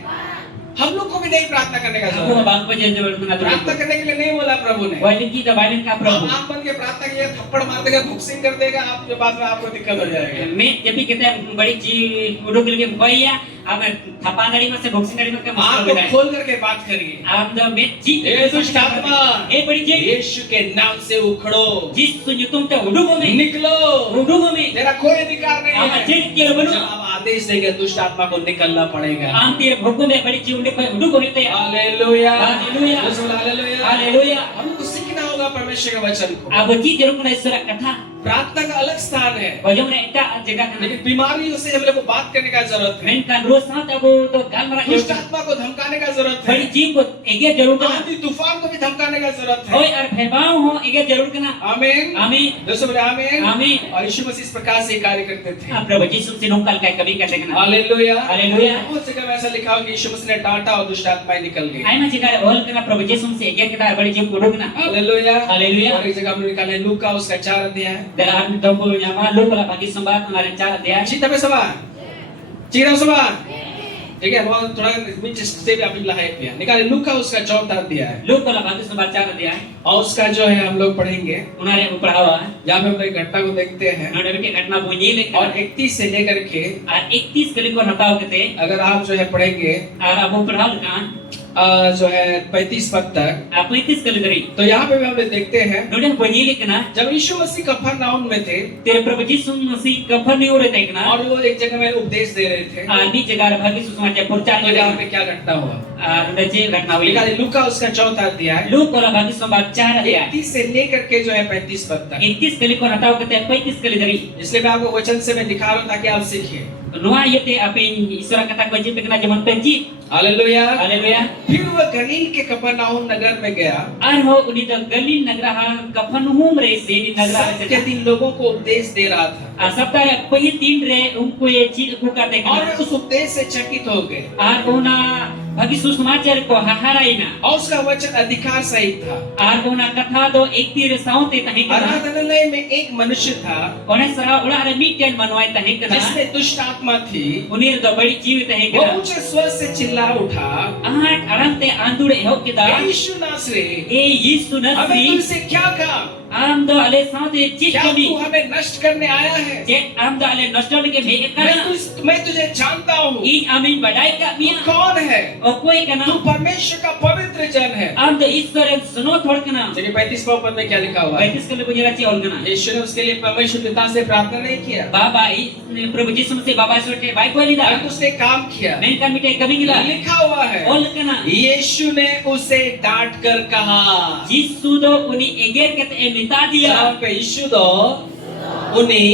हम लोग को भी नहीं प्रार्थना करने का आपको जरूरत। बात पे जो ना प्रार्थना करने के लिए नहीं बोला प्रभु ने। कोई की तो बाइबल का प्रभु आप बन के प्रार्थना किया थप्पड़ मार देगा बॉक्सिंग कर देगा आप जो बाद में आपको दिक्कत हो जाएगा। मैं जब भी कहते हैं बड़ी चीज उड़ू के लिए कोई या अब थपानड़ी में से बॉक्सिंग में के मुश्किल हो आप जाए। खोल करके बात करिए। आप तो मैं चीज ए दुष्ट आत्मा ए बड़ी चीज यीशु के नाम से उखड़ो। जिस सुन तुम तो उड़ू में निकलो। उड़ू में तेरा कोई अधिकार नहीं आप है। चेक किया बनो जब आप आदेश देंगे दुष्ट आत्मा को निकलना पड़ेगा। आम तेरे भोगों में बड़ी चीज उड़ू को होते हैं। Hallelujah hallelujah hallelujah hallelujah. हमको सीखना होगा परमेश्वर के वचन को। अब चीज जरूर ना ईश्वर कथा प्रार्थना का अलग स्थान है, वजह में एक जगह का लेकिन बीमारियों से हम लोग को बात करने का जरूरत है। मैं का रोज साथ अब तो गाल मरा दुष्ट आत्मा को धमकाने का जरूरत है। बड़ी चीज को एगे जरूर करना आंधी तूफान को भी धमकाने का जरूरत होय है। और फैबाव हो एगे जरूर करना। आमीन आमीन दोस्तों बोले आमीन आमीन। और यीशु मसीह इस प्रकार से कार्य करते थे। आप प्रभु यीशु से नोकल का कभी कर सकना। Hallelujah hallelujah. बहुत जगह में ऐसा लिखा हो कि यीशु मसीह ने डांटा और दुष्ट आत्माएं निकल गई। आई में जिगर होल करना प्रभु यीशु से एगे के बड़ी चीज को रोकना। Hallelujah hallelujah. और एक जगह हमने निकाला है लूका उसका 4 अध्याय Dalam tokonya mah lu kalau bagi sembah kemarin cara dia. Cinta bersama. Cinta bersama. ठीक है वो थोड़ा बीच से भी अभी लाइक दिया निकाले लूका उसका चौथा दिया है Lu kalau bagi sembah cara dia. और उसका जो है हम लोग पढ़ेंगे Unar yang perawa. यहाँ पे हम एक घटना को देखते हैं Nada ke घटना bunyi le और 31 से लेकर के 31 kali ko natao kete. अगर आप जो है पढ़ेंगे Ar abu perawa kan. जो है 35 पद तक 35 kali dari. तो यहाँ पे भी हम लोग देखते हैं Nada bunyi le kana. जब यीशु मसीह कफरनहूम में थे Tere Prabhu Yesus Masih kafan ni ore tai kana. और वो एक जगह में उपदेश दे रहे थे Di jaga bagi susmaca purcang तो le यहाँ kana. पे क्या घटना हुआ Nada je घटना हुई. निकाले लूका उसका चौथा अध्याय Lu kalau bagi sembah cara dia. 31 से लेकर के जो है 35 पद तक 31 kali ko natao kete 35 kali dari. इसलिए मैं आपको वचन से मैं दिखा रहा हूँ ताकि आप सीखिए Nuha yote apin isura kata ko jipe kana jaman penji. Hallelujah Haleluya. फिर वह गलील के कफरनहूम नगर में गया Arho uni da galil nagraha kafan hum re se ni nagraha सब के दिन लोगों को उपदेश दे रहा था sabta कोई तीन रे उनको ये चीज को करते और kana. वे उस उपदेश से चकित हो गए Ar una bagi susmacar ko haharaina. और उसका वचन अधिकार सहित था Ar una katha do ekti re saute tahi kana. आराधनालय में एक मनुष्य था One sara ula are mitian manuai tahi kana. जिसमें दुष्ट आत्मा थी Unir do badi जीव tahi वो kana. ऊंचे स्वर से चिल्ला उठा Ahat arante andur ehok kita. यीशु नासरी E Yesu हमें Nasri. तुमसे क्या काम Am do ale saute chis क्या kami. तू हमें नष्ट करने आया है Je am do ale nostal ke me kana. मैं तुझे जानता हूँ I amin badai ka तू mia. कौन है O koi तू kana. परमेश्वर का पवित्र जन है Am do Ishwar en suno thod kana. देखिए 35 पद में क्या लिखा हुआ है 35 kali punya raci ol kana. यीशु ने उसके लिए परमेश्वर पिता से प्रार्थना नहीं किया Baba Prabhu Yesus Masih baba sorte baik boleh dah. परंतु उसने काम किया Main kami te kami gila. लिखा हुआ है Ol kana. यीशु ने उसे डांट कर कहा Yesus do uni eger kata e minta dia. जहाँ पे यीशु दो उन्हीं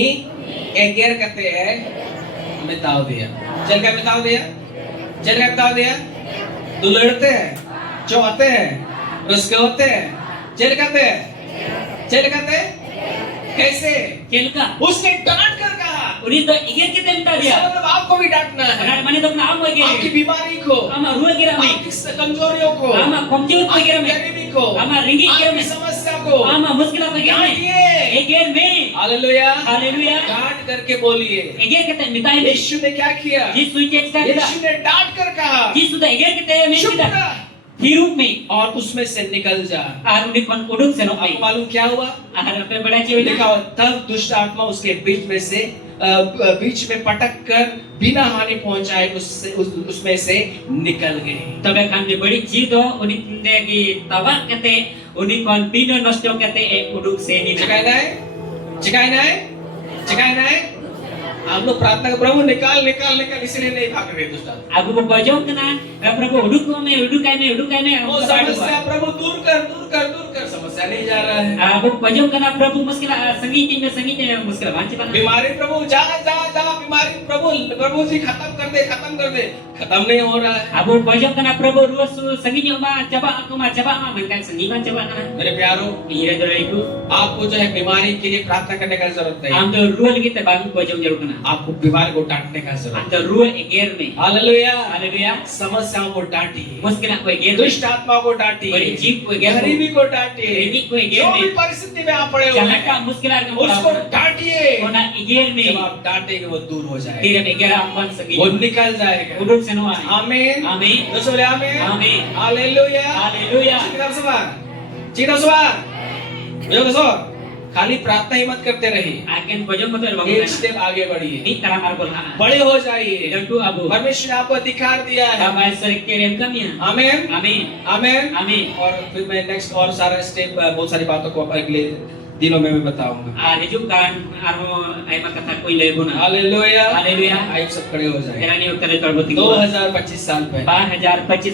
एगेर कहते हैं मिताव दिया चल का मिताव दिया चल का मिताव दिया तू लड़ते हैं जो आते हैं उसके होते हैं चल कहते हैं चल कहते हैं कैसे Kelka. उसने डांट कर कहा Uni do eger kata minta dia. इसका मतलब आपको भी डांटना है Agar mana do na am आपकी eger. बीमारी को Ama ruwa gira mai. आपकी कमजोरियों को Ama komjur ko gira आपकी mai. गरीबी को Ama ringgit gira आपकी mai. समस्या को Ama muskila ko gira mai. डांटिए Eger में. Hallelujah Haleluya. डांट करके बोलिए Eger kata minta ini. यीशु ने क्या किया Yesus cek kita. यीशु ने डांट कर कहा Yesus do eger kata me चुप kita. रह Hirup में. और उसमें से निकल जा Ar uni kon uduk senok आपको mai. मालूम क्या हुआ Ar pe bada cewek लिखा हुआ तब दुष्ट आत्मा उसके बीच में से बीच में पटक कर बिना हानि पहुंचाए उसमें से निकल गए Tabe kami beri jido uni tinde ki tabak kate uni kon pino nosto kate e uduk seni na. चिकाई नहीं चिकाई नहीं चिकाई नहीं हम लोग प्रार्थना कर प्रभु निकाल निकाल निकाल इसलिए नहीं भाग रहे दुष्ट आत्मा Aku berpojok kena, Prabhu uduk me, uduk me. वो समस्या प्रभु दूर कर समस्या नहीं जा रहा है Aku berpojok kena Prabhu muskila sengit muskila banci pan. बीमारी प्रभु जा जा जा बीमारी प्रभु जी खत्म कर दे खत्म नहीं हो रहा है Aku berpojok kena Prabhu ruas sengit nyoba coba menkan sengit coba kena. मेरे प्यारो Iya dulu ibu. आपको जो है बीमारी के लिए प्रार्थना करने का जरूरत नहीं Am tu rual kita bangun pojok jauh kena. आपको बीमारी को डांटने का जरूरत Am tu rual eger me. Hallelujah Haleluya. समस्याओं को डांटिए Muskila ko eger me. दुष्ट आत्मा को Beri डांटिए jeep ko eger me. गरीबी को डांटिए Ringgit ko eger जो भी me. परिस्थिति में आप पड़े हुए Jangan हैं muskila ka उसको mo. डांटिए Kona eger me. जब आप डांटेंगे वो दूर हो जाएगा Kira eger ampan वो sengit. निकल जाएगा Uduk senua. आमीन Amin. दोस्तों बोले आमीन Amin. Hallelujah Haleluya. चिकन सभा यो दोस्तों खाली प्रार्थना ही मत करते रहिए Akan pojok betul एक bangun. स्टेप आगे बढ़िए Ini terang arbol ha. बड़े हो जाइए Tentu abu. परमेश्वर ने आपको अधिकार दिया है Bapa sering kirim kami ya. आमीन Amin. आमीन Amin. और फिर मैं नेक्स्ट और सारा स्टेप बहुत सारी बातों को अगले दिनों में मैं बताऊंगा Dijumkan armo ay makata ko ilebo na. Hallelujah Haleluya. आइए सब खड़े हो जाए Kailangan yung talagang 2025 साल पहले 2025